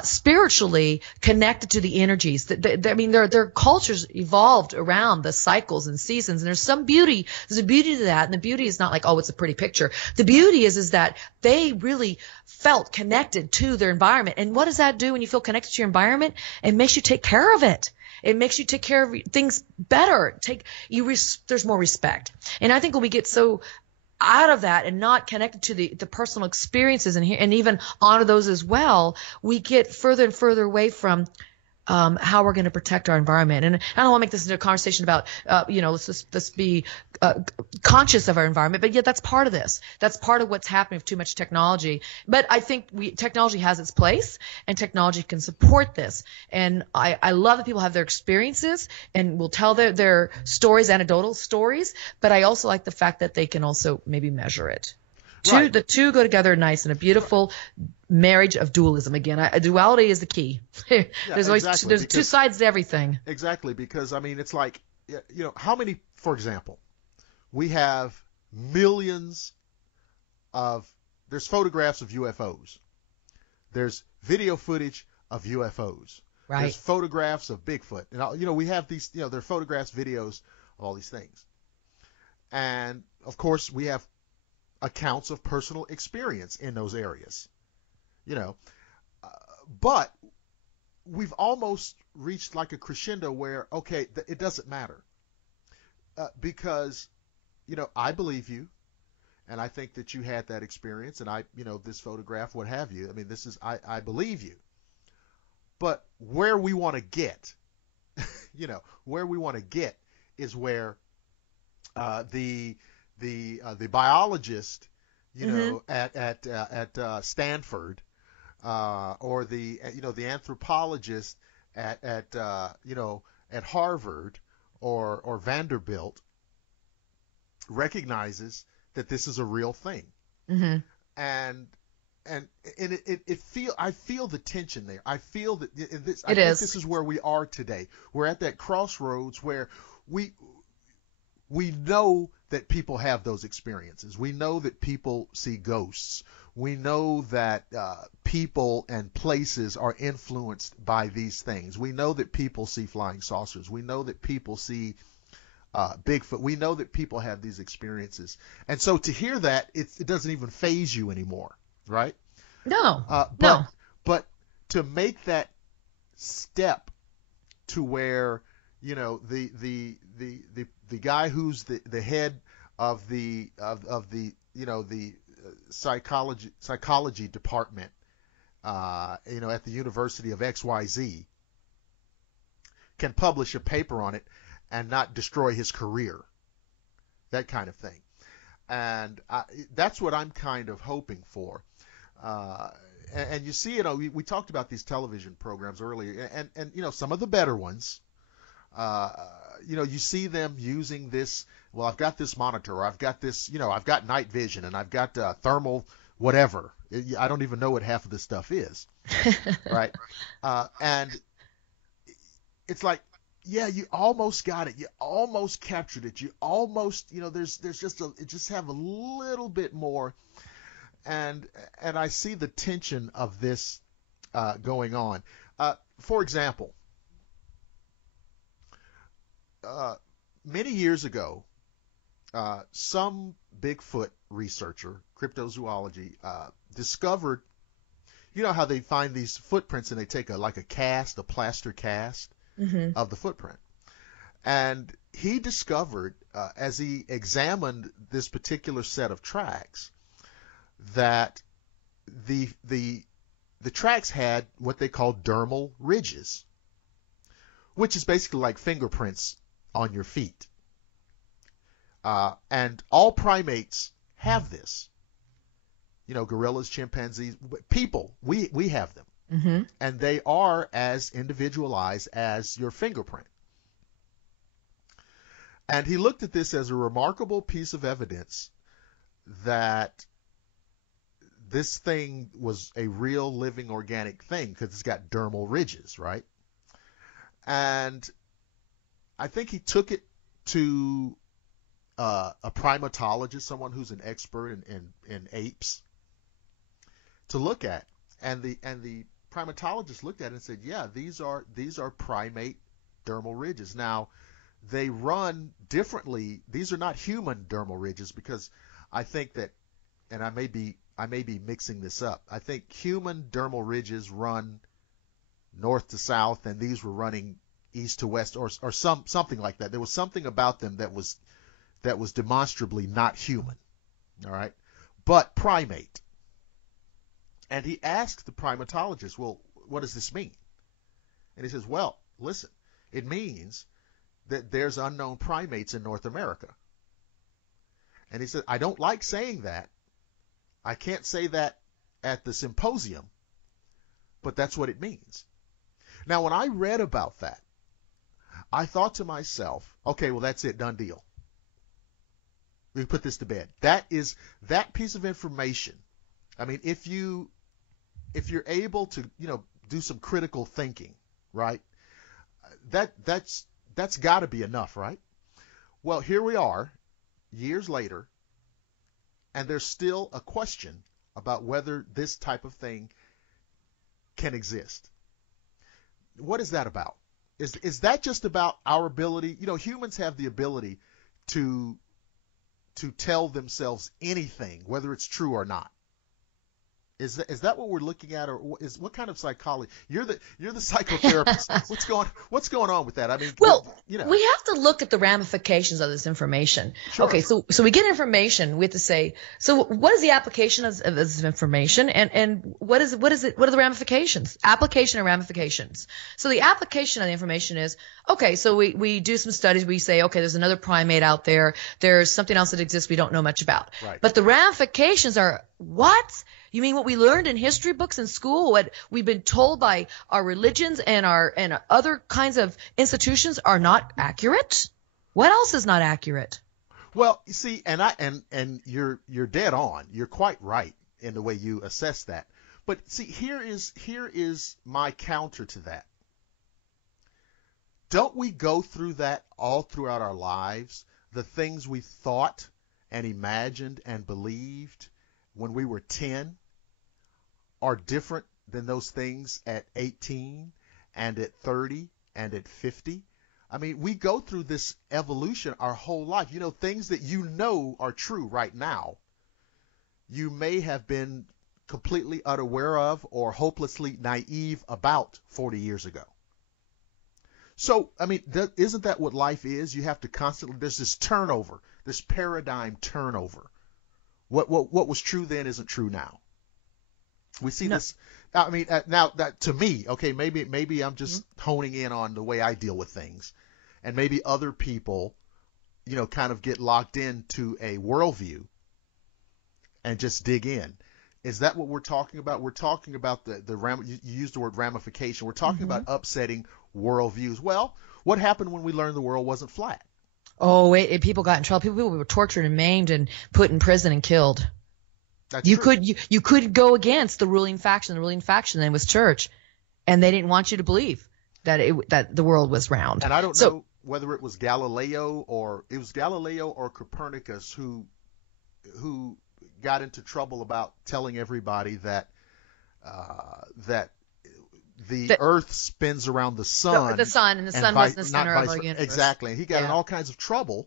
spiritually connected to the energies. Their cultures evolved around the cycles and seasons, and there's a beauty to that. And the beauty is not like, it's a pretty picture. The beauty is that they really felt connected to their environment. And what does that do when you feel connected to your environment? It makes you take care of it. It makes you take care of things better. There's more respect. And I think when we get so out of that and not connected to the personal experiences and even honor those as well, we get further and further away from how we're going to protect our environment. And I don't want to make this into a conversation about, let's be conscious of our environment. But yet that's part of this. That's part of what's happening with too much technology. But I think technology has its place, and technology can support this. And I love that people have their experiences and will tell their stories, anecdotal stories. But I also like the fact that they can also maybe measure it. Right. The two go together nice in a beautiful marriage of dualism. Again, duality is the key. There's always there's two sides to everything. Exactly, because I mean, it's like, how many, for example, we have millions there's photographs of UFOs. There's video footage of UFOs. Right. There's photographs of Bigfoot. And, we have these, there are photographs, videos of all these things. And, of course, we have accounts of personal experience in those areas, but we've almost reached like a crescendo where, okay, it doesn't matter, because, I believe you, and I think that you had that experience, and this photograph, what have you. I mean, I believe you, but where we want to get, is where the biologist, at Stanford, or the anthropologist at Harvard or Vanderbilt recognizes that this is a real thing. Mm-hmm. And I feel the tension there. I feel that I think this is where we are today. We're at that crossroads where we know that people have those experiences. We know that people see ghosts. We know that people and places are influenced by these things. We know that people see flying saucers. We know that people see Bigfoot. We know that people have these experiences. And so to hear that, it doesn't even faze you anymore, right? No. No. But to make that step to where, the guy who's the head of the psychology department, at the University of XYZ, can publish a paper on it and not destroy his career, that kind of thing. And that's what I'm kind of hoping for. And you see, we talked about these television programs earlier, and some of the better ones, you see them using this. Well, I've got this monitor, or I've got this, I've got night vision, and I've got thermal whatever. I don't even know what half of this stuff is, right? And it's like, yeah, you almost got it. You almost captured it. You almost, there's just have a little bit more. And I see the tension of this going on. For example, many years ago, some Bigfoot researcher, cryptozoology, discovered, how they find these footprints and they take a plaster cast Mm-hmm. of the footprint. And he discovered, as he examined this particular set of tracks, that the tracks had what they call dermal ridges, which is basically like fingerprints on your feet. And all primates have this. Gorillas, chimpanzees, people, we have them. Mm-hmm. And they are as individualized as your fingerprint. And he looked at this as a remarkable piece of evidence that this thing was a real living organic thing, because it's got dermal ridges, right? And I think he took it to a primatologist, someone who's an expert in apes, to look at. And the primatologist looked at it and said, yeah, these are primate dermal ridges. Now, they run differently. These are not human dermal ridges, because I think that, and I may be mixing this up, I think human dermal ridges run north to south, and these were running east to west, or something like that. There was something about them that was demonstrably not human, all right, but primate. And he asked the primatologist, well, what does this mean? And he says, well, listen, it means that there's unknown primates in North America. And he said, I don't like saying that. I can't say that at the symposium, but that's what it means. Now, when I read about that, I thought to myself, okay, well, that's it, done deal. We put this to bed. That piece of information. I mean, if you're able to, do some critical thinking, right? That's got to be enough, right? Well, here we are, years later, and there's still a question about whether this type of thing can exist. What is that about? Is that just about our ability? Humans have the ability to tell themselves anything, whether it's true or not. Is that what we're looking at, or what kind of psychology? You're the psychotherapist. What's going on with that? I mean, well, we have to look at the ramifications of this information. Sure. Okay, so we get information. We have to say, so what is the application of this information, and what is it? What are the ramifications? Application and ramifications. So the application of the information is, okay, so we do some studies. We say, okay, there's another primate out there. There's something else that exists we don't know much about. Right. But the ramifications are what? You mean what we learned in history books in school, what we've been told by our religions and other kinds of institutions are not accurate? What else is not accurate? Well, you see, and you're dead on. You're quite right in the way you assess that. But see, here is my counter to that. Don't we go through that all throughout our lives? The things we thought and imagined and believed when we were 10 are different than those things at 18 and at 30 and at 50. I mean, we go through this evolution our whole life. Things that are true right now, you may have been completely unaware of or hopelessly naive about 40 years ago. So, I mean, isn't that what life is? You have to constantly, there's this turnover, this paradigm turnover. What was true then isn't true now. We see this. I mean, now that to me, okay, maybe I'm just honing in on the way I deal with things, and maybe other people, kind of get locked into a worldview and just dig in. Is that what we're talking about? We're talking about you used the word ramification. We're talking about upsetting worldviews. Well, what happened when we learned the world wasn't flat? Oh, people got in trouble. People were tortured and maimed and put in prison and killed. That's you true. you could go against the ruling faction. The ruling faction then was church, and they didn't want you to believe that the world was round. And I don't know whether it was Galileo or Copernicus who got into trouble about telling everybody that the Earth spins around the sun. The sun, and the sun was the center of our universe. Exactly. And he got in all kinds of trouble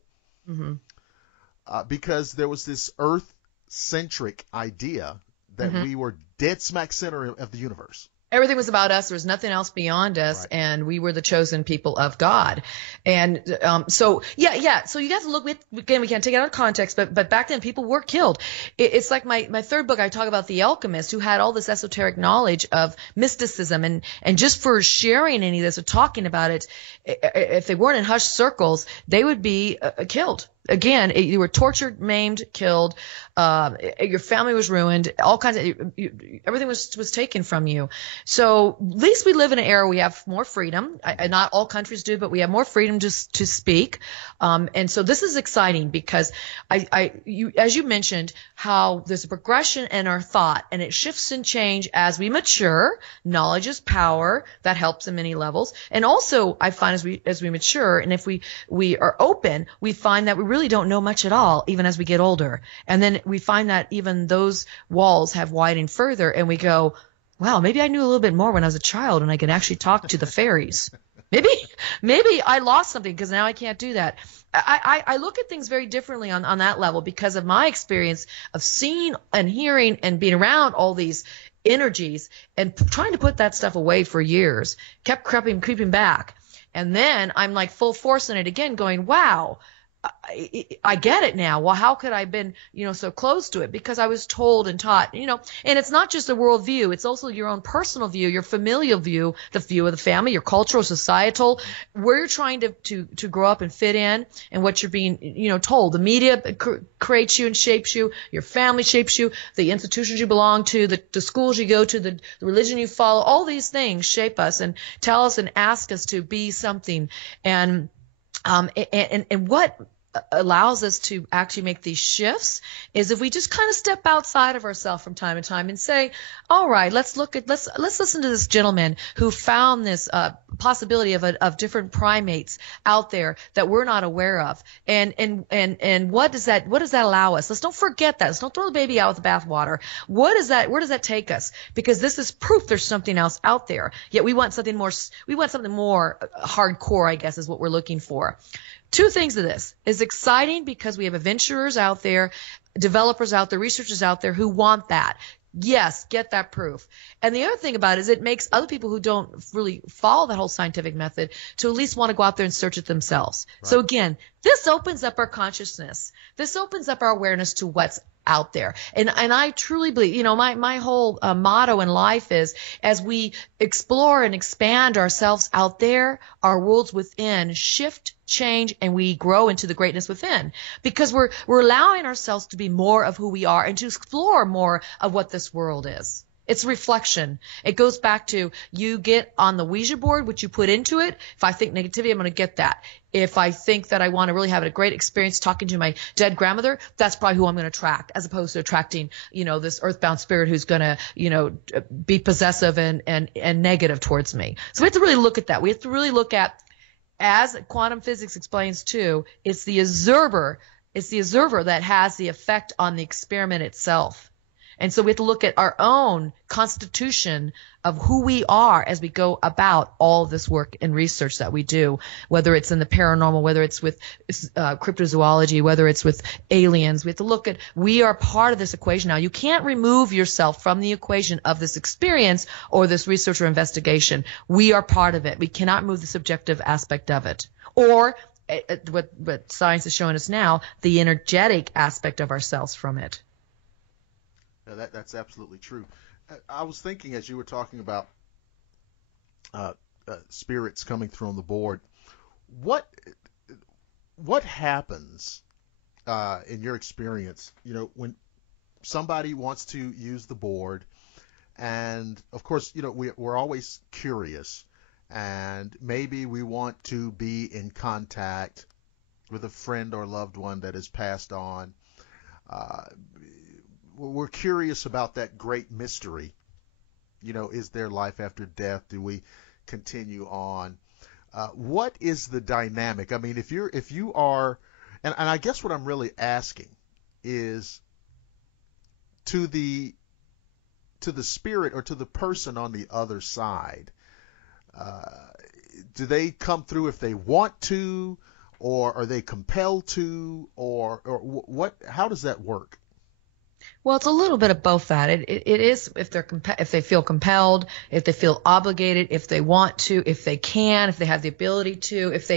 because there was this Earth-centric idea that we were dead smack center of the universe. Everything was about us. There was nothing else beyond us, Right. and we were the chosen people of God. And so you have to look with, again, we can't take it out of context, but back then people were killed. It's like my third book, I talk about the alchemist who had all this esoteric knowledge of mysticism, and just for sharing any of this or talking about it, if they weren't in hushed circles, they would be killed. Again, you were tortured, maimed, killed. Your family was ruined. All kinds of everything was taken from you. So at least we live in an era where we have more freedom. Not all countries do, but we have more freedom to speak. And so this is exciting because as you mentioned, how there's a progression in our thought, and it shifts and change as we mature. Knowledge is power. That helps in many levels. And also, I find as we mature, and if we are open, we find that we really don't know much at all, even as we get older. And then we find that even those walls have widened further, and we go, wow, maybe I knew a little bit more when I was a child and I could actually talk to the fairies. Maybe I lost something because now I can't do that. I look at things very differently on that level because of my experience of seeing and hearing and being around all these energies and trying to put that stuff away for years, kept creeping back. And then I'm like full force in it again going, wow, I get it now. Well, how could I have been, so close to it? Because I was told and taught, and it's not just a worldview. It's also your own personal view, your familial view, the view of the family, your cultural, societal, where you're trying to grow up and fit in, and what you're being, told. The media creates you and shapes you. Your family shapes you. The institutions you belong to, the schools you go to, the religion you follow, all these things shape us and tell us and ask us to be something. And what allows us to actually make these shifts is if we just kind of step outside of ourselves from time to time and say, all right, let's listen to this gentleman who found this possibility of different primates out there that we're not aware of, and what does that allow us? Let's don't forget that. Let's don't throw the baby out with the bathwater. Where does that take us? Because this is proof there's something else out there. Yet we want something more hardcore, I guess, is what we're looking for. Two things to this. It's exciting because we have adventurers out there, developers out there, researchers out there who want that. Yes, get that proof. And the other thing about it is it makes other people who don't really follow that whole scientific method to at least want to go out there and search it themselves. Right. So again, this opens up our consciousness. This opens up our awareness to what's out there. And I truly believe, my whole motto in life is, as we explore and expand ourselves out there, our worlds within shift, change, and we grow into the greatness within, because we're allowing ourselves to be more of who we are and to explore more of what this world is. It's reflection. It goes back to, you get on the ouija board what you put into it. If I think negativity, I'm going to get that. If I think that I want to really have a great experience talking to my dead grandmother, that's probably who I'm going to attract, as opposed to attracting, this earthbound spirit who's going to, be possessive and negative towards me. So we have to really look at that. We have to really look at, as quantum physics explains too, it's the observer that has the effect on the experiment itself. And so we have to look at our own constitution of who we are as we go about all this work and research that we do, whether it's in the paranormal, whether it's with cryptozoology, whether it's with aliens. We have to look at, we are part of this equation now. You can't remove yourself from the equation of this experience or this research or investigation. We are part of it. We cannot remove the subjective aspect of it. Or what science is showing us now, the energetic aspect of ourselves from it. Yeah, that's absolutely true. I was thinking, as you were talking about spirits coming through on the board, what happens in your experience, when somebody wants to use the board, and of course, we're always curious, and maybe we want to be in contact with a friend or loved one that has passed on. We're curious about that great mystery. Is there life after death? Do we continue on? What is the dynamic? I mean, if you are, and I guess what I'm really asking is, to the spirit or to the person on the other side, do they come through if they want to, or are they compelled to, or what? How does that work? Well, it's a little bit of both that. It is if they feel compelled, if they feel obligated, if they want to, if they can, if they have the ability to, if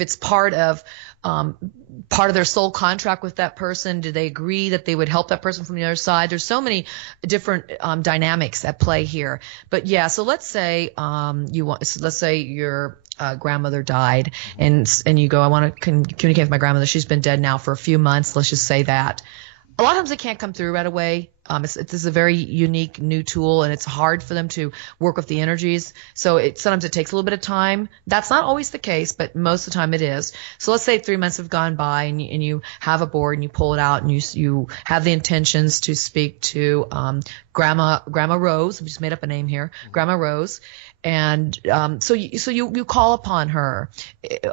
it's part of their soul contract with that person. Do they agree that they would help that person from the other side? There's so many different dynamics at play here. But yeah, so let's say let's say your grandmother died, and you go, I want to communicate with my grandmother. She's been dead now for a few months. Let's just say that. A lot of times they can't come through right away. This is a very unique new tool, and it's hard for them to work with the energies. So sometimes it takes a little bit of time. That's not always the case, but most of the time it is. So let's say 3 months have gone by, and you have a board, and you pull it out, and you have the intentions to speak to Grandma Rose. We just made up a name here, Grandma Rose. And so you call upon her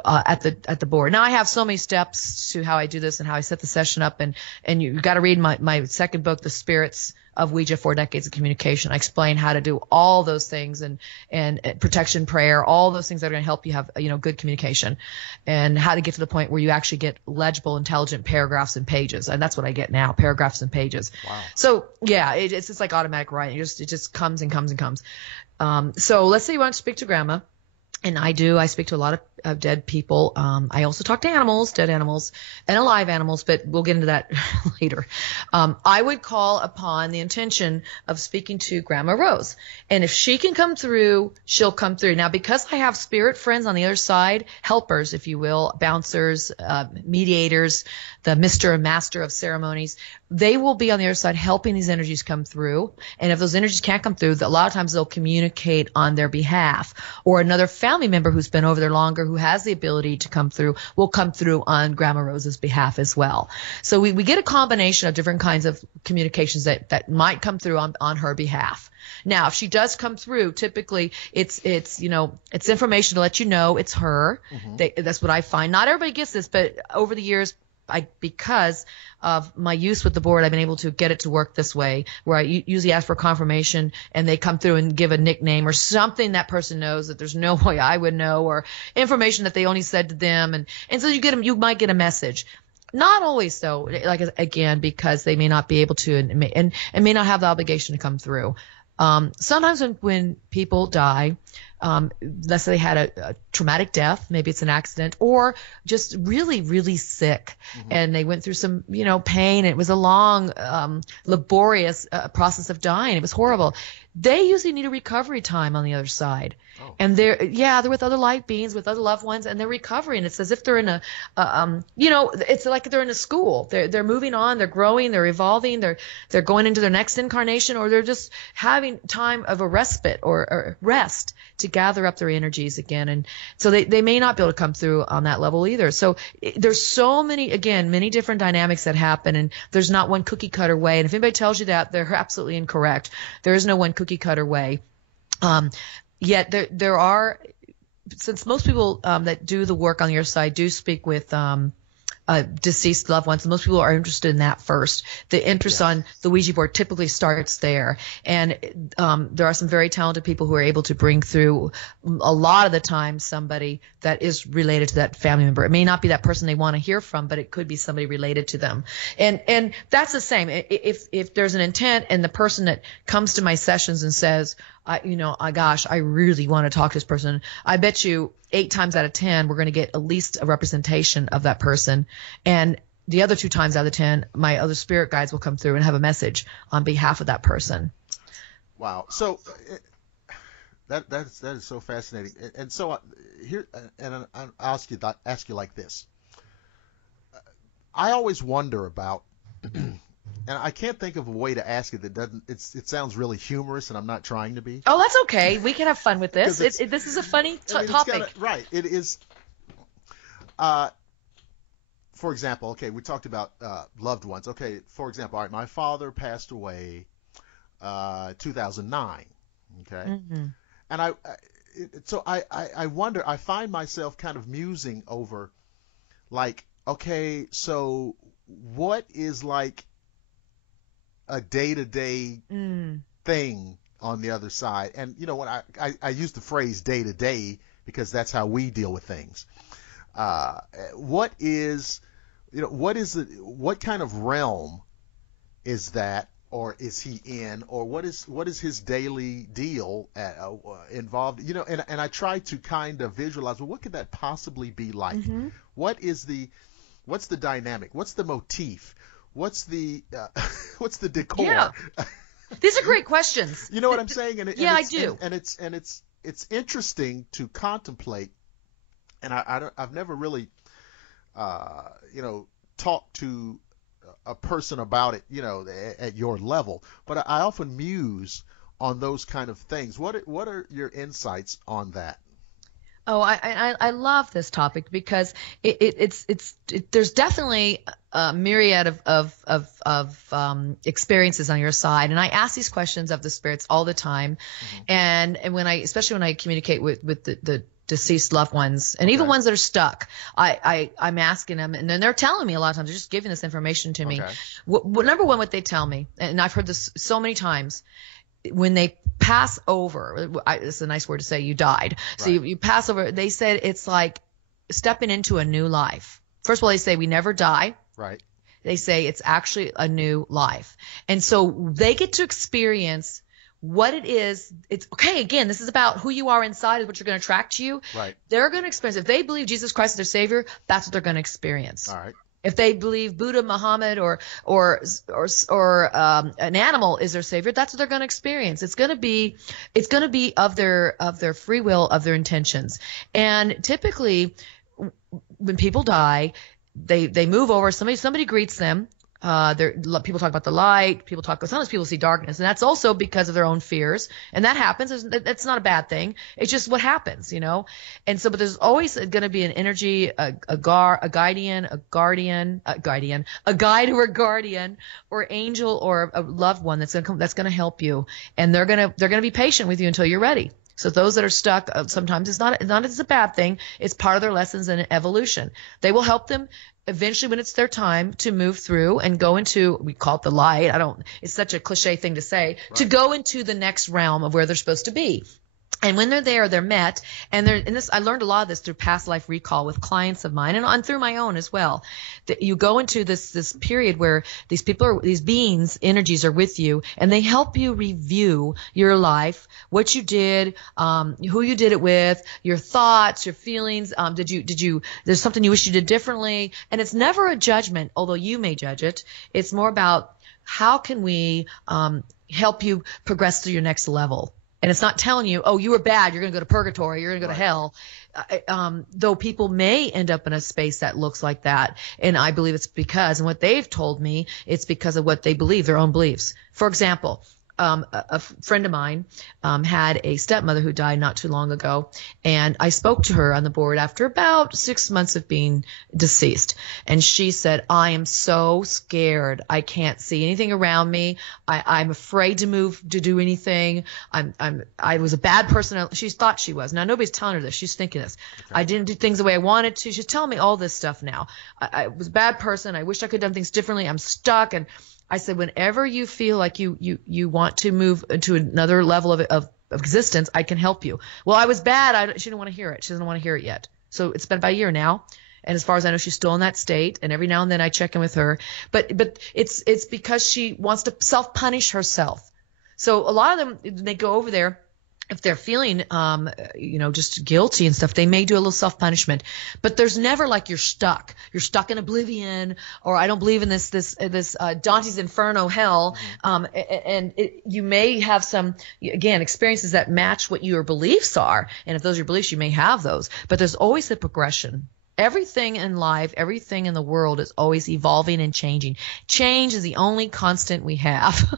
at the board. Now I have so many steps to how I do this and how I set the session up, and you got to read my second book, The Spirits of Ouija, 4 Decades of Communication. I explain how to do all those things and protection prayer, all those things that are going to help you have good communication, and how to get to the point where you actually get legible, intelligent paragraphs and pages. And that's what I get now, paragraphs and pages. Wow. So yeah, it's just like automatic writing. It just comes and comes and comes. So let's say you want to speak to Grandma. And I speak to a lot of dead people. I also talk to animals, dead animals, and alive animals, but we'll get into that later. I would call upon the intention of speaking to Grandma Rose. And if she can come through, she'll come through. Now, because I have spirit friends on the other side, helpers, if you will, bouncers, mediators, the Mr. and Master of ceremonies, they will be on the other side helping these energies come through. And if those energies can't come through, a lot of times they'll communicate on their behalf. Or another family member who's been over there longer, who has the ability to come through, will come through on Grandma Rose's behalf as well. So we get a combination of different kinds of communications that might come through on her behalf. Now, if she does come through, typically it's information to let you know it's her. Mm-hmm. That's what I find. Not everybody gets this, but over the years, because of my use with the board, I've been able to get it to work this way, where I usually ask for confirmation and they come through and give a nickname or something that person knows that there's no way I would know, or information that they only said to them. And so you might get a message. Not always though, like again, because they may not be able to and may not have the obligation to come through. Sometimes when people die, let's say they had a traumatic death, maybe it's an accident, or just really, really sick, mm-hmm. and they went through some, pain. It was a long, laborious process of dying. It was horrible. They usually need a recovery time on the other side. Oh. And they're with other light beings, with other loved ones, and they're recovering. It's as if they're in it's like they're in a school. They're moving on, they're growing, they're evolving, they're going into their next incarnation, or they're just having time of a respite or rest to gather up their energies again. And so they may not be able to come through on that level either. So there's so many different dynamics that happen, and there's not one cookie cutter way. And if anybody tells you that, they're absolutely incorrect. There is no one cookie cutter way. Yet there are, since most people that do the work on your side do speak with deceased loved ones, most people are interested in that first. The interest on the Ouija board typically starts there. And there are some very talented people who are able to bring through a lot of the time somebody that is related to that family member. It may not be that person they want to hear from, but it could be somebody related to them. And that's the same. If there's an intent and the person that comes to my sessions and says, I really want to talk to this person, I bet you 8 times out of 10, we're going to get at least a representation of that person. And the other 2 times out of 10, my other spirit guides will come through and have a message on behalf of that person. Wow. So that is so fascinating. And so here, and I'll ask you like this. I always wonder about, and I can't think of a way to ask it that doesn't. It sounds really humorous, and I'm not trying to be. Oh, that's okay. We can have fun with this. This is a funny topic. Right. It is. For example, okay, we talked about loved ones. Okay, for example, all right, my father passed away 2009. Okay, mm-hmm. And I wonder. I find myself kind of musing over, like, okay, so what is like a day-to-day thing on the other side? And when I use the phrase day-to-day because that's how we deal with things. What kind of realm is that, or is he in, or what is his daily deal involved? And I try to kind of visualize, well, what could that possibly be like? Mm-hmm. What's the dynamic? What's the motif? What's the decor? Yeah. These are great questions. You know what I'm saying? I do. And it's interesting to contemplate. And I've never really talked to a person about it, at your level. But I often muse on those kind of things. What are your insights on that? Oh, I love this topic because there's definitely a myriad of experiences on your side, and I ask these questions of the spirits all the time, mm-hmm. and especially when I communicate with the deceased loved ones, and even ones that are stuck, I'm asking them, and then they're telling me a lot of times. They're just giving this information to me. Number one, what they tell me, and I've heard this so many times. When they pass over, it's a nice word to say, you died. Right. So you pass over, they said it's like stepping into a new life. First of all, they say we never die. Right. They say it's actually a new life. And so they get to experience what it is. It's okay. Again, this is about who you are inside is what you're going to attract to you. Right. They're going to experience, if they believe Jesus Christ is their Savior, that's what they're going to experience. All right. If they believe Buddha, Muhammad, or an animal is their savior, that's what they're going to experience. It's going to be of their free will, of their intentions. And typically, when people die, they move over. Somebody greets them. People talk about the light. Sometimes people see darkness, and that's also because of their own fears. And that happens. That's not a bad thing. It's just what happens, And so, but there's always going to be an energy, a guide or a guardian, or angel, or a loved one that's going to help you. And they're going to be patient with you until you're ready. So those that are stuck, sometimes it's not as a bad thing. It's part of their lessons in evolution. They will help them eventually when it's their time to move through and go into, we call it the light. It's such a cliche thing to say, right, to go into the next realm of where they're supposed to be. And when they're there, they're met, and I learned a lot of this through past life recall with clients of mine, and through my own as well. That you go into this period where these beings, energies are with you, and they help you review your life, what you did, who you did it with, your thoughts, your feelings. There's something you wish you did differently, and it's never a judgment, although you may judge it. It's more about how can we help you progress to your next level. And it's not telling you, oh, you were bad, you're going to go to purgatory, you're going to go to hell. Though people may end up in a space that looks like that. And I believe it's because, and what they've told me, it's because of what they believe, their own beliefs. For example, a friend of mine had a stepmother who died not too long ago, and I spoke to her on the board after about 6 months of being deceased, and she said, I am so scared. I can't see anything around me. I'm afraid to move, to do anything. I was a bad person. She thought she was. Now, nobody's telling her this. She's thinking this. Okay. I didn't do things the way I wanted to. She's telling me all this stuff now. I was a bad person. I wish I could have done things differently. I'm stuck. And I said, whenever you feel like you want to move to another level of existence, I can help you. Well, I was bad. She didn't want to hear it. She doesn't want to hear it yet. So it's been about a year now. And as far as I know, she's still in that state. And every now and then I check in with her. But it's because she wants to self-punish herself. So a lot of them, they go over there. If they're feeling, just guilty and stuff, they may do a little self-punishment. But there's never like you're stuck. You're stuck in oblivion, or I don't believe in this Dante's Inferno hell. You may have some, again, experiences that match what your beliefs are. And if those are your beliefs, you may have those. But there's always a progression. Everything in life, everything in the world is always evolving and changing. Change is the only constant we have.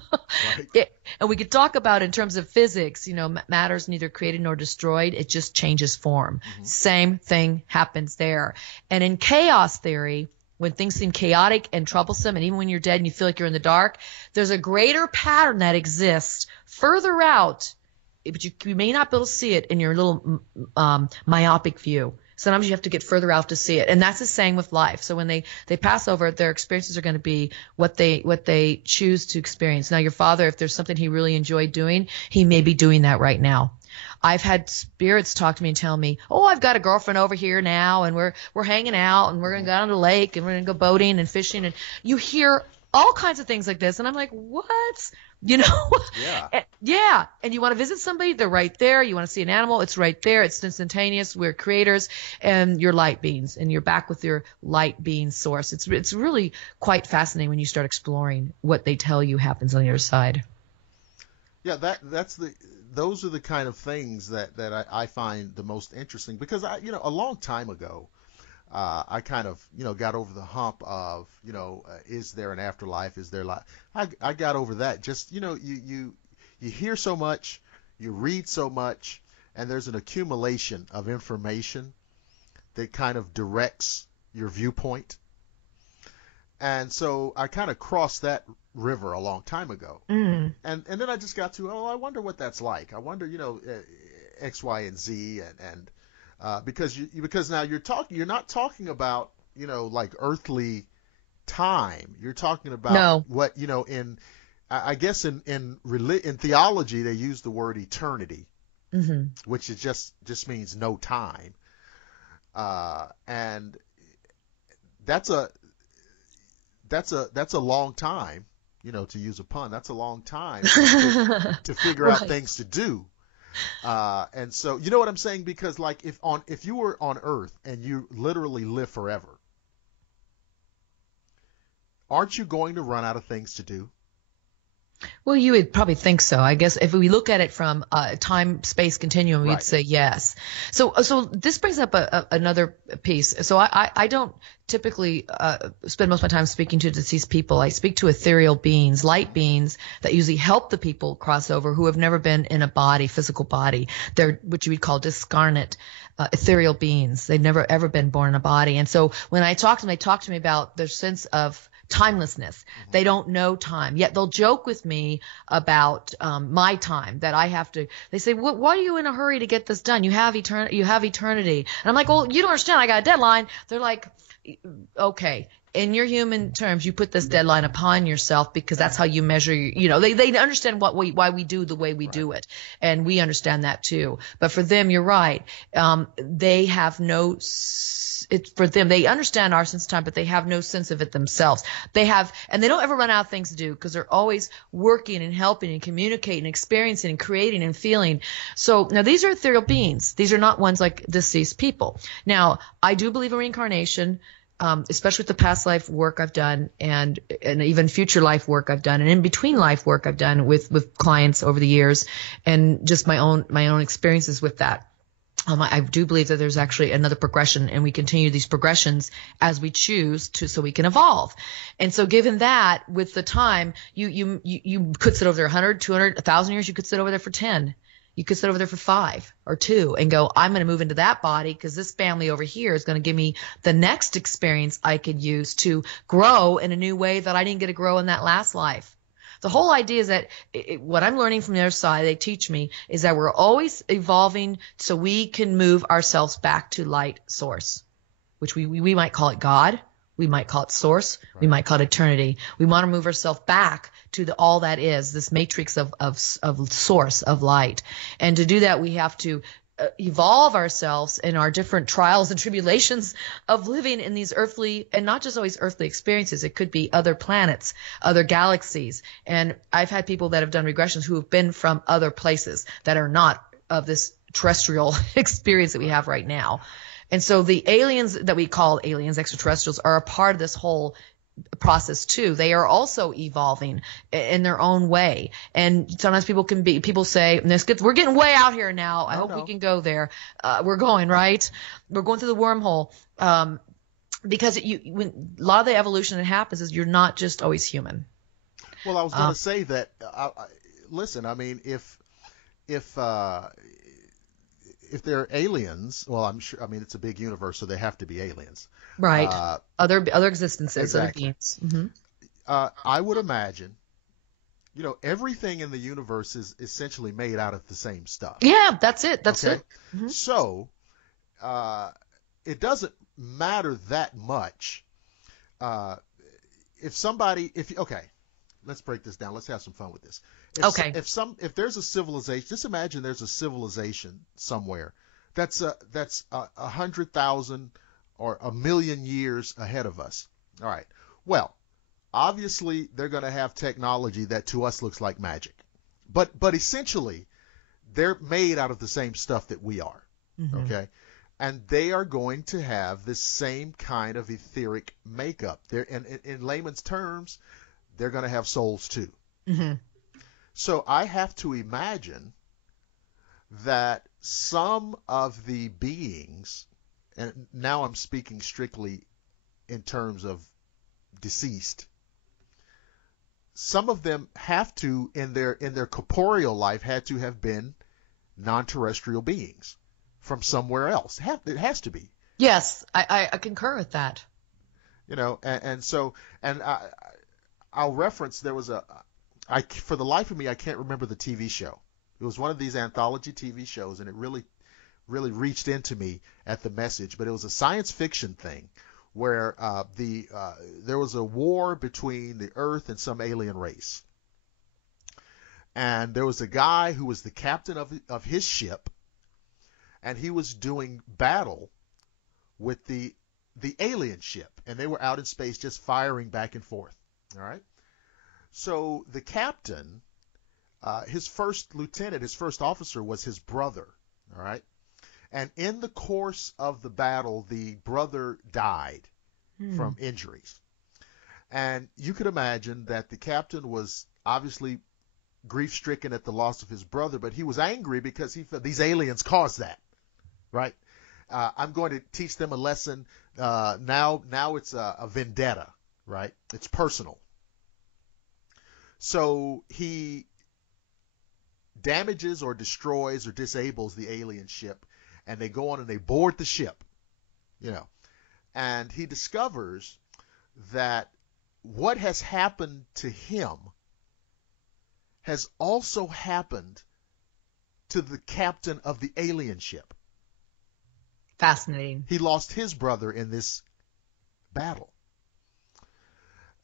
Right. And we could talk about in terms of physics, matter is neither created nor destroyed. It just changes form. Mm-hmm. Same thing happens there. And in chaos theory, when things seem chaotic and troublesome, and even when you're dead and you feel like you're in the dark, there's a greater pattern that exists further out, but you may not be able to see it in your little myopic view. Sometimes you have to get further out to see it. And that's the same with life. So when they pass over, their experiences are going to be what they choose to experience. Now, your father, if there's something he really enjoyed doing, he may be doing that right now. I've had spirits talk to me and tell me, oh, I've got a girlfriend over here now, and we're hanging out, and we're going to go down to the lake, and we're going to go boating and fishing. And you hear all kinds of things like this. And I'm like, what? Yeah. Yeah. And you want to visit somebody, they're right there. You want to see an animal, it's right there. It's instantaneous. We're creators, and you're light beings, and you're back with your light being source. It's really quite fascinating when you start exploring what they tell you happens on the other side. Yeah, those are the kind of things that I find the most interesting, because a long time ago, I kind of, got over the hump of, is there an afterlife? Is there life? I got over that. Just, you hear so much, you read so much, and there's an accumulation of information that kind of directs your viewpoint. And so I kind of crossed that river a long time ago. Mm. And then I just got to, I wonder what that's like. I wonder, X, Y, and Z, and because now you're not talking about, like earthly time. You're talking about what, I guess in theology, they use the word eternity, mm-hmm. which is just means no time. And that's a long time to use a pun, that's a long time to figure out Right. things to do. And so, you know what I'm saying? Because like if you were on Earth and you literally live forever, aren't you going to run out of things to do? Well, you would probably think so. I guess if we look at it from a time-space continuum, we'd Right. say yes. So this brings up another piece. So I don't typically spend most of my time speaking to deceased people. I speak to ethereal beings, light beings that usually help the people cross over who have never been in a body, physical body. They're what you would call discarnate ethereal beings. They've never ever been born in a body. And so when I talk to them, they talk to me about their sense of timelessness. They don't know time, yet they'll joke with me about my time, that I have to. They say, why are you in a hurry to get this done? You have eternity. And I'm like, well, you don't understand. I got a deadline. They're like, okay, in your human terms, you put this deadline upon yourself because that's how you measure. They understand why we do the way we do it, and we understand that too. But for them, you're right. They have no. It's for them. They understand our sense of time, but they have no sense of it themselves. And they don't ever run out of things to do because they're always working and helping and communicating, experiencing and creating and feeling. So now these are ethereal beings. These are not ones like deceased people. Now, I do believe in reincarnation, especially with the past life work I've done and even future life work I've done and in between life work I've done with clients over the years and just my own experiences with that. I do believe that there's actually another progression, and we continue these progressions as we choose to, so we can evolve. And so given that, with the time, you could sit over there 100, 200, 1,000 years. You could sit over there for 10. You could sit over there for 5 or 2 and go, I'm going to move into that body because this family over here is going to give me the next experience I could use to grow in a new way that I didn't get to grow in that last life. The whole idea is that what I'm learning from the other side, they teach me, is that we're always evolving so we can move ourselves back to light source, which we might call it God. We might call it source. Right. We might call it eternity. We want to move ourselves back to all that is, this matrix of source, of light. And to do that, we have to evolve ourselves in our different trials and tribulations of living in these earthly, and not just always earthly experiences. It could be other planets, other galaxies. And I've had people that have done regressions who have been from other places that are not of this terrestrial experience that we have right now. And so the aliens that we call aliens, extraterrestrials, are a part of this whole process too. They are also evolving in their own way. And sometimes people say, we're getting way out here now. I hope we can go there. We're going, right? We're going through the wormhole. Because when a lot of the evolution that happens is you're not just always human. Well, I was going to say that, listen, I mean, if they're aliens, well, I'm sure, I mean, it's a big universe, so they have to be aliens. Right. Other existences, exactly. Other beings. Mm-hmm. I would imagine, everything in the universe is essentially made out of the same stuff. Yeah, that's it. That's okay? it. Mm-hmm. So, it doesn't matter that much. Okay, let's break this down. Let's have some fun with this. If there's a civilization, just imagine there's a civilization somewhere that's 100,000 or 1,000,000 years ahead of us. All right. Well, obviously they're going to have technology that to us looks like magic, but essentially they're made out of the same stuff that we are. Mm-hmm. Okay. And they are going to have this same kind of etheric makeup. In layman's terms, they're going to have souls too. Mm-hmm. So I have to imagine that some of the beings, and now I'm speaking strictly in terms of deceased, some of them have to, in their corporeal life, had to have been non-terrestrial beings from somewhere else. It has to be. Yes, I concur with that. I'll reference, there was for the life of me, I can't remember the TV show. It was one of these anthology TV shows, and it really, really reached into me at the message. But it was a science fiction thing where there was a war between the Earth and some alien race. And there was a guy who was the captain of his ship, and he was doing battle with the alien ship, and they were out in space just firing back and forth. All right. So the captain, his first lieutenant, his first officer was his brother, all right? And in the course of the battle, the brother died from injuries. And you could imagine that the captain was obviously grief-stricken at the loss of his brother, but he was angry because he felt these aliens caused that, right? I'm going to teach them a lesson. Now it's a vendetta, right? It's personal. So he damages or destroys or disables the alien ship, and they go on and they board the ship, and he discovers that what has happened to him has also happened to the captain of the alien ship. Fascinating. He lost his brother in this battle.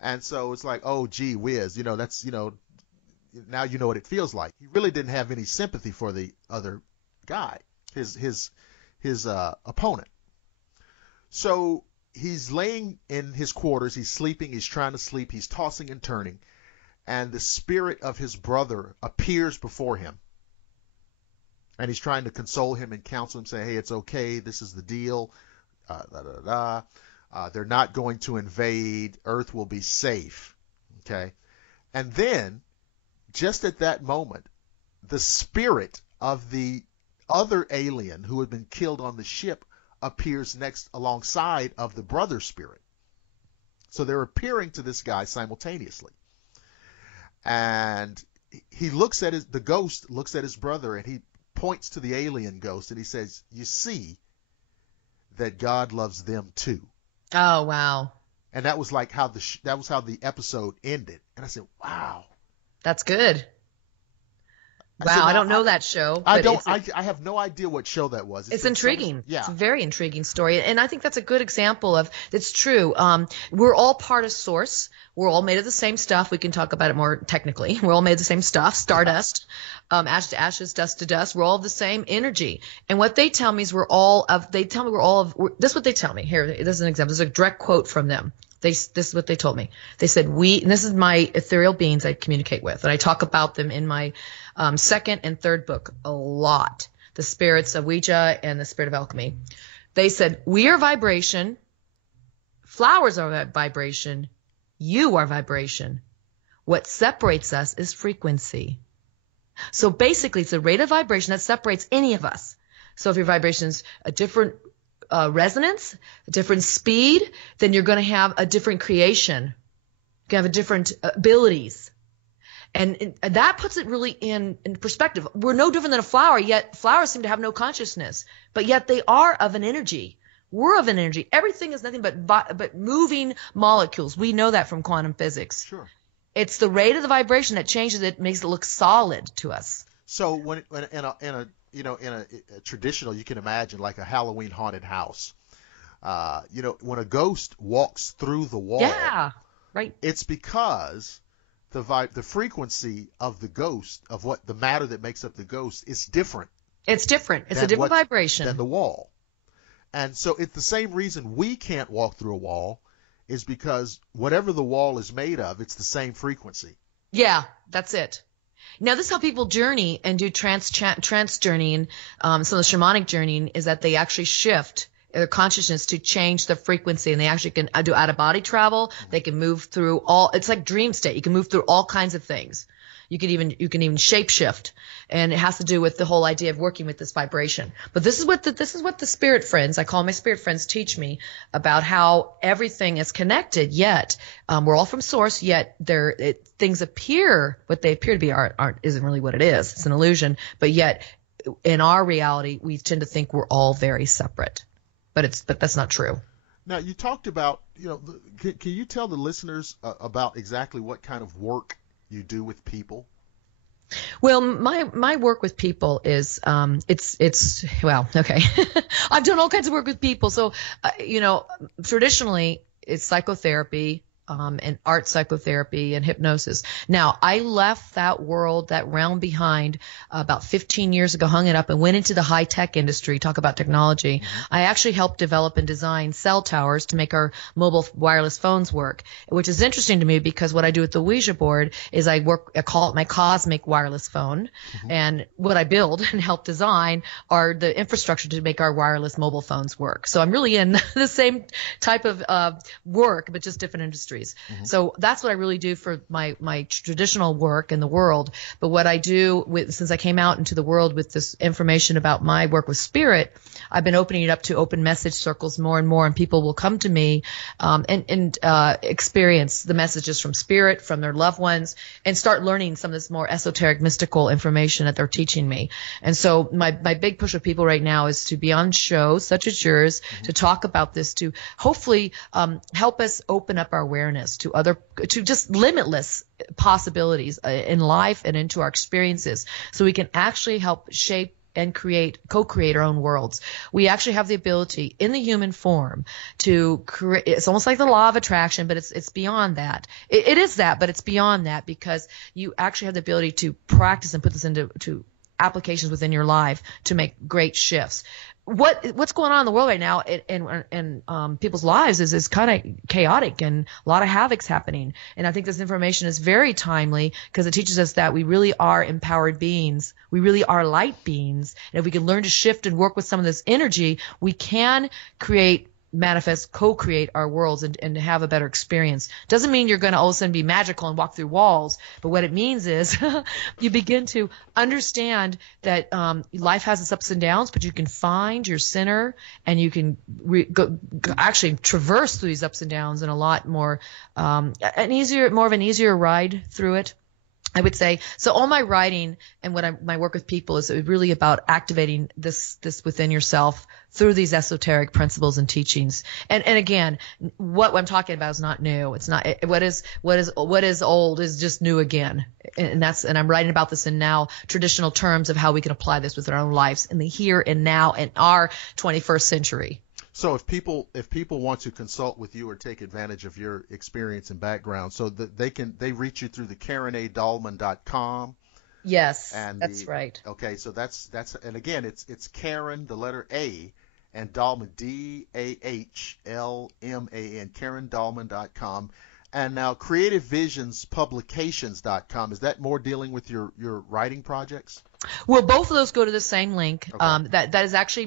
And so it's like, oh, gee whiz, that's, now you know what it feels like. He really didn't have any sympathy for the other guy, his opponent. So he's laying in his quarters, he's sleeping, he's trying to sleep, he's tossing and turning, and the spirit of his brother appears before him. And he's trying to console him and counsel him, say, hey, it's okay, this is the deal, they're not going to invade, Earth will be safe, okay? And then, just at that moment, the spirit of the other alien who had been killed on the ship appears next alongside of the brother spirit. So they're appearing to this guy simultaneously. And the ghost looks at his brother, and he points to the alien ghost, and he says, you see that God loves them too. Oh, wow. And that was like how the episode ended. And I said, wow. That's good. Wow, I don't know that show. I have no idea what show that was. It's intriguing. Yeah. It's a very intriguing story. And I think that's a good example of, it's true. We're all part of Source. We're all made of the same stuff. We can talk about it more technically. We're all made of the same stuff. Stardust, ash to ashes, dust to dust. We're all the same energy. And what they tell me is this is what they tell me. Here, this is an example. This is a direct quote from them. This is what they told me. They said, and this is my ethereal beings I communicate with, and I talk about them in my second and third book a lot, the spirits of ouija and the spirit of alchemy. They said, we are vibration, flowers are vibration, you are vibration. What separates us is frequency. So basically, it's the rate of vibration that separates any of us. So if your vibration's a different resonance, a different speed, then you're going to have a different creation. You're going to have a different abilities. And that puts it really in perspective. We're no different than a flower, yet flowers seem to have no consciousness. But yet they are of an energy. We're of an energy. Everything is nothing but moving molecules. We know that from quantum physics. Sure. It's the rate of the vibration that changes it, makes it look solid to us. So when in a traditional, you can imagine like a Halloween haunted house. When a ghost walks through the wall, yeah, right. It's because the frequency of the ghost, of what the matter that makes up the ghost, is different. It's different. It's a different vibration than the wall. And so it's the same reason we can't walk through a wall, is because whatever the wall is made of, it's the same frequency. Yeah, that's it. Now, this is how people journey and do trance journeying. Some of the shamanic journeying is that they actually shift their consciousness to change the frequency, and they actually can do out-of-body travel. They can move through it's like dream state. You can move through all kinds of things. You can even shape shift, and it has to do with the whole idea of working with this vibration. But this is what the spirit friends, I call my spirit friends, teach me about how everything is connected. Yet we're all from Source. Yet things appear, what they appear to be isn't really what it is. It's an illusion. But yet in our reality, we tend to think we're all very separate. But that's not true. Now, you talked about, can you tell the listeners about exactly what kind of work you do with people? Well, my work with people is okay. I've done all kinds of work with people. So traditionally it's psychotherapy, and art psychotherapy and hypnosis. Now, I left that world, that realm behind about 15 years ago, hung it up, and went into the high-tech industry, talk about technology. I actually helped develop and design cell towers to make our mobile wireless phones work, which is interesting to me because what I do with the Ouija board is I call it my cosmic wireless phone. And what I build and help design are the infrastructure to make our wireless mobile phones work. So I'm really in the same type of work, but just different industries. So that's what I really do for my traditional work in the world. But what I do since I came out into the world with this information about my work with spirit, I've been opening it up to open message circles more and more, and people will come to me and experience the messages from spirit, from their loved ones, and start learning some of this more esoteric, mystical information that they're teaching me. And so my big push with people right now is to be on shows such as yours to talk about this, to hopefully help us open up our awareness to just limitless possibilities in life and into our experiences, so we can actually help shape and co-create our own worlds. We actually have the ability in the human form to create. It's almost like the law of attraction, but it's beyond that. It is that, but it's beyond that, because you actually have the ability to practice and put this into applications within your life to make great shifts. What's going on in the world right now in people's lives is kind of chaotic, and a lot of havoc's happening. And I think this information is very timely because it teaches us that we really are empowered beings. We really are light beings. And if we can learn to shift and work with some of this energy, we can manifest, co-create our worlds and have a better experience. Doesn't mean you're going to all of a sudden be magical and walk through walls, but what it means is you begin to understand that life has its ups and downs, but you can find your center, and you can actually traverse through these ups and downs in a lot more more of an easier ride through it, I would say. So all my writing and my work with people is really about activating this within yourself through these esoteric principles and teachings. And again, what I'm talking about is not new. It's not what is old is just new again. And I'm writing about this in now traditional terms of how we can apply this within our own lives in the here and now in our 21st century. So if people want to consult with you or take advantage of your experience and background, so that they reach you through the KarenADahlman.com. Yes, that's right. Okay, so that's and again it's Karen, the letter A, and Dahlman, DAHLMAN, KarenDahlman.com. And now CreativeVisionsPublications.com, is that more dealing with your writing projects? Well, both of those go to the same link. Okay. That is actually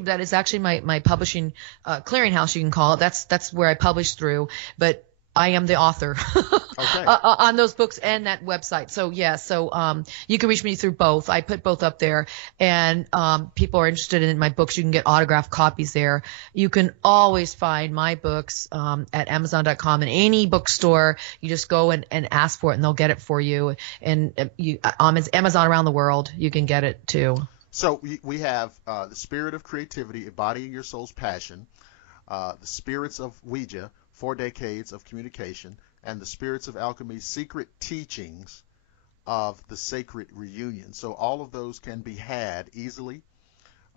my publishing clearinghouse, you can call it. That's where I publish through, but I am the author okay. on those books and that website. So yeah, you can reach me through both. I put both up there, and people are interested in my books. You can get autographed copies there. You can always find my books at Amazon.com and any bookstore. You just go and ask for it, and they'll get it for you. And it's Amazon around the world. You can get it too. So we have the Spirit of Creativity, Embodying Your Soul's Passion, the Spirits of Ouija, 4 Decades of Communication, and the Spirits of Alchemy, Secret Teachings of the Sacred Reunion. So all of those can be had easily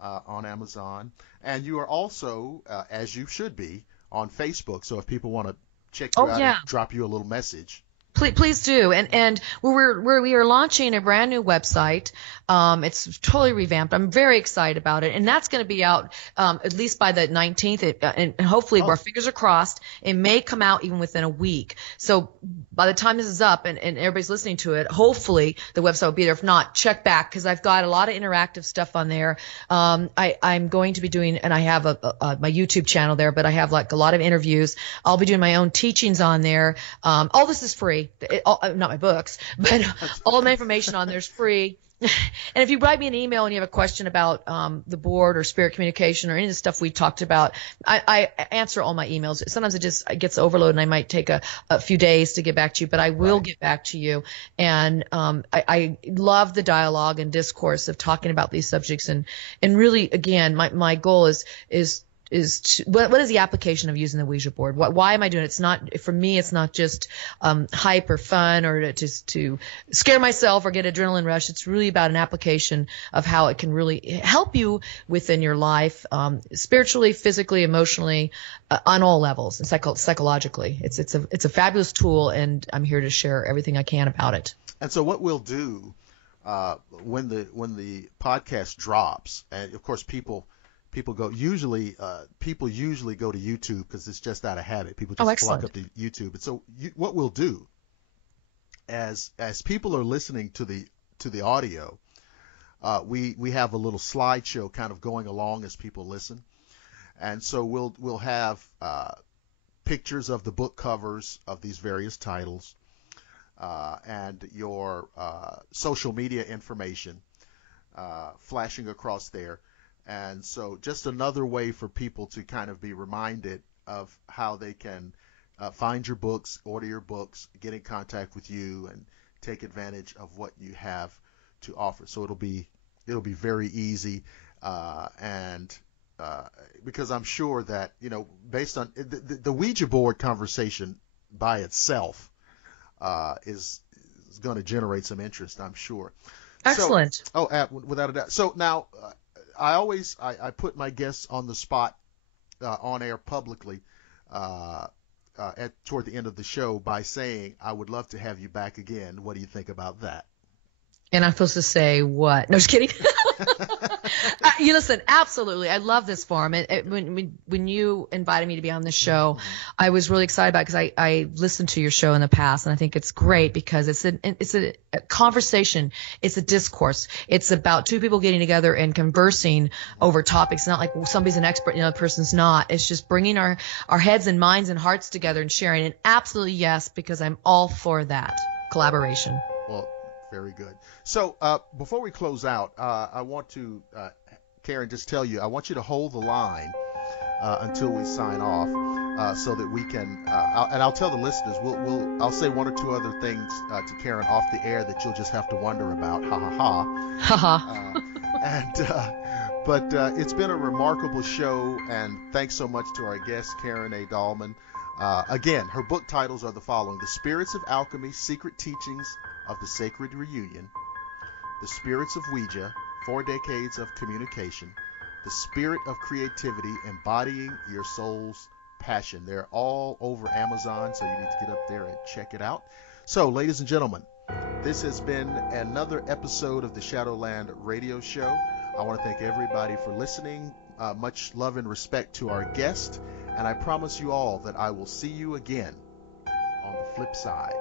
on Amazon. And you are also, as you should be, on Facebook. So if people want to check you out and drop you a little message. Please do. And we are launching a brand new website. It's totally revamped. I'm very excited about it. And that's going to be out at least by the 19th. And hopefully, our fingers are crossed, it may come out even within a week. So by the time this is up and everybody's listening to it, hopefully the website will be there. If not, check back, because I've got a lot of interactive stuff on there. I'm going to be doing, and I have my YouTube channel there, but I have like a lot of interviews. I'll be doing my own teachings on there. All this is free. Not my books, but all my information on there is free. And if you write me an email and you have a question about the board or spirit communication or any of the stuff we talked about, I answer all my emails. Sometimes it gets overloaded and I might take a few days to get back to you, but I will get back to you. And I love the dialogue and discourse of talking about these subjects. And really, again, my goal is what is the application of using the Ouija board? Why am I doing it? It's not, for me, it's not just hype or fun or to scare myself or get adrenaline rush. It's really about an application of how it can really help you within your life, spiritually, physically, emotionally, on all levels, and psychologically. It's a fabulous tool, and I'm here to share everything I can about it. And so what we'll do when the podcast drops, and of course people usually go to YouTube because it's just out of habit. People just flock up to YouTube. And so what we'll do as people are listening to the audio, we have a little slideshow kind of going along as people listen. And so we'll have pictures of the book covers of these various titles, and your social media information flashing across there. And so just another way for people to kind of be reminded of how they can find your books, order your books, get in contact with you, and take advantage of what you have to offer. So it'll be very easy, and because I'm sure that, based on the Ouija board conversation by itself is going to generate some interest, I'm sure. Excellent. So, without a doubt. So now, I put my guests on the spot on air publicly toward the end of the show by saying, I would love to have you back again. What do you think about that? And I'm supposed to say what? No, just kidding. You listen, absolutely. I love this forum. When you invited me to be on this show, I was really excited about it because I listened to your show in the past, and I think it's great because it's a conversation. It's a discourse. It's about two people getting together and conversing over topics. It's not like somebody's an expert, the other person's not. It's just bringing our heads and minds and hearts together and sharing. And absolutely yes, because I'm all for that collaboration. Well, very good. So before we close out, I want to, Karen, just tell you, I want you to hold the line until we sign off, so that we can, and I'll tell the listeners, I'll say one or two other things to Karen off the air that you'll just have to wonder about. Ha ha ha. But it's been a remarkable show, and thanks so much to our guest, Karen A. Dahlman. Again, her book titles are the following: The Spirits of Alchemy, Secret Teachings of the Sacred Reunion; The Spirits of Ouija, 4 Decades of Communication; The Spirit of Creativity, Embodying Your Soul's Passion. They're all over Amazon, so you need to get up there and check it out. So, ladies and gentlemen, this has been another episode of the Shadowland Radio Show. I want to thank everybody for listening. Much love and respect to our guest, and I promise you all that I will see you again on the flip side.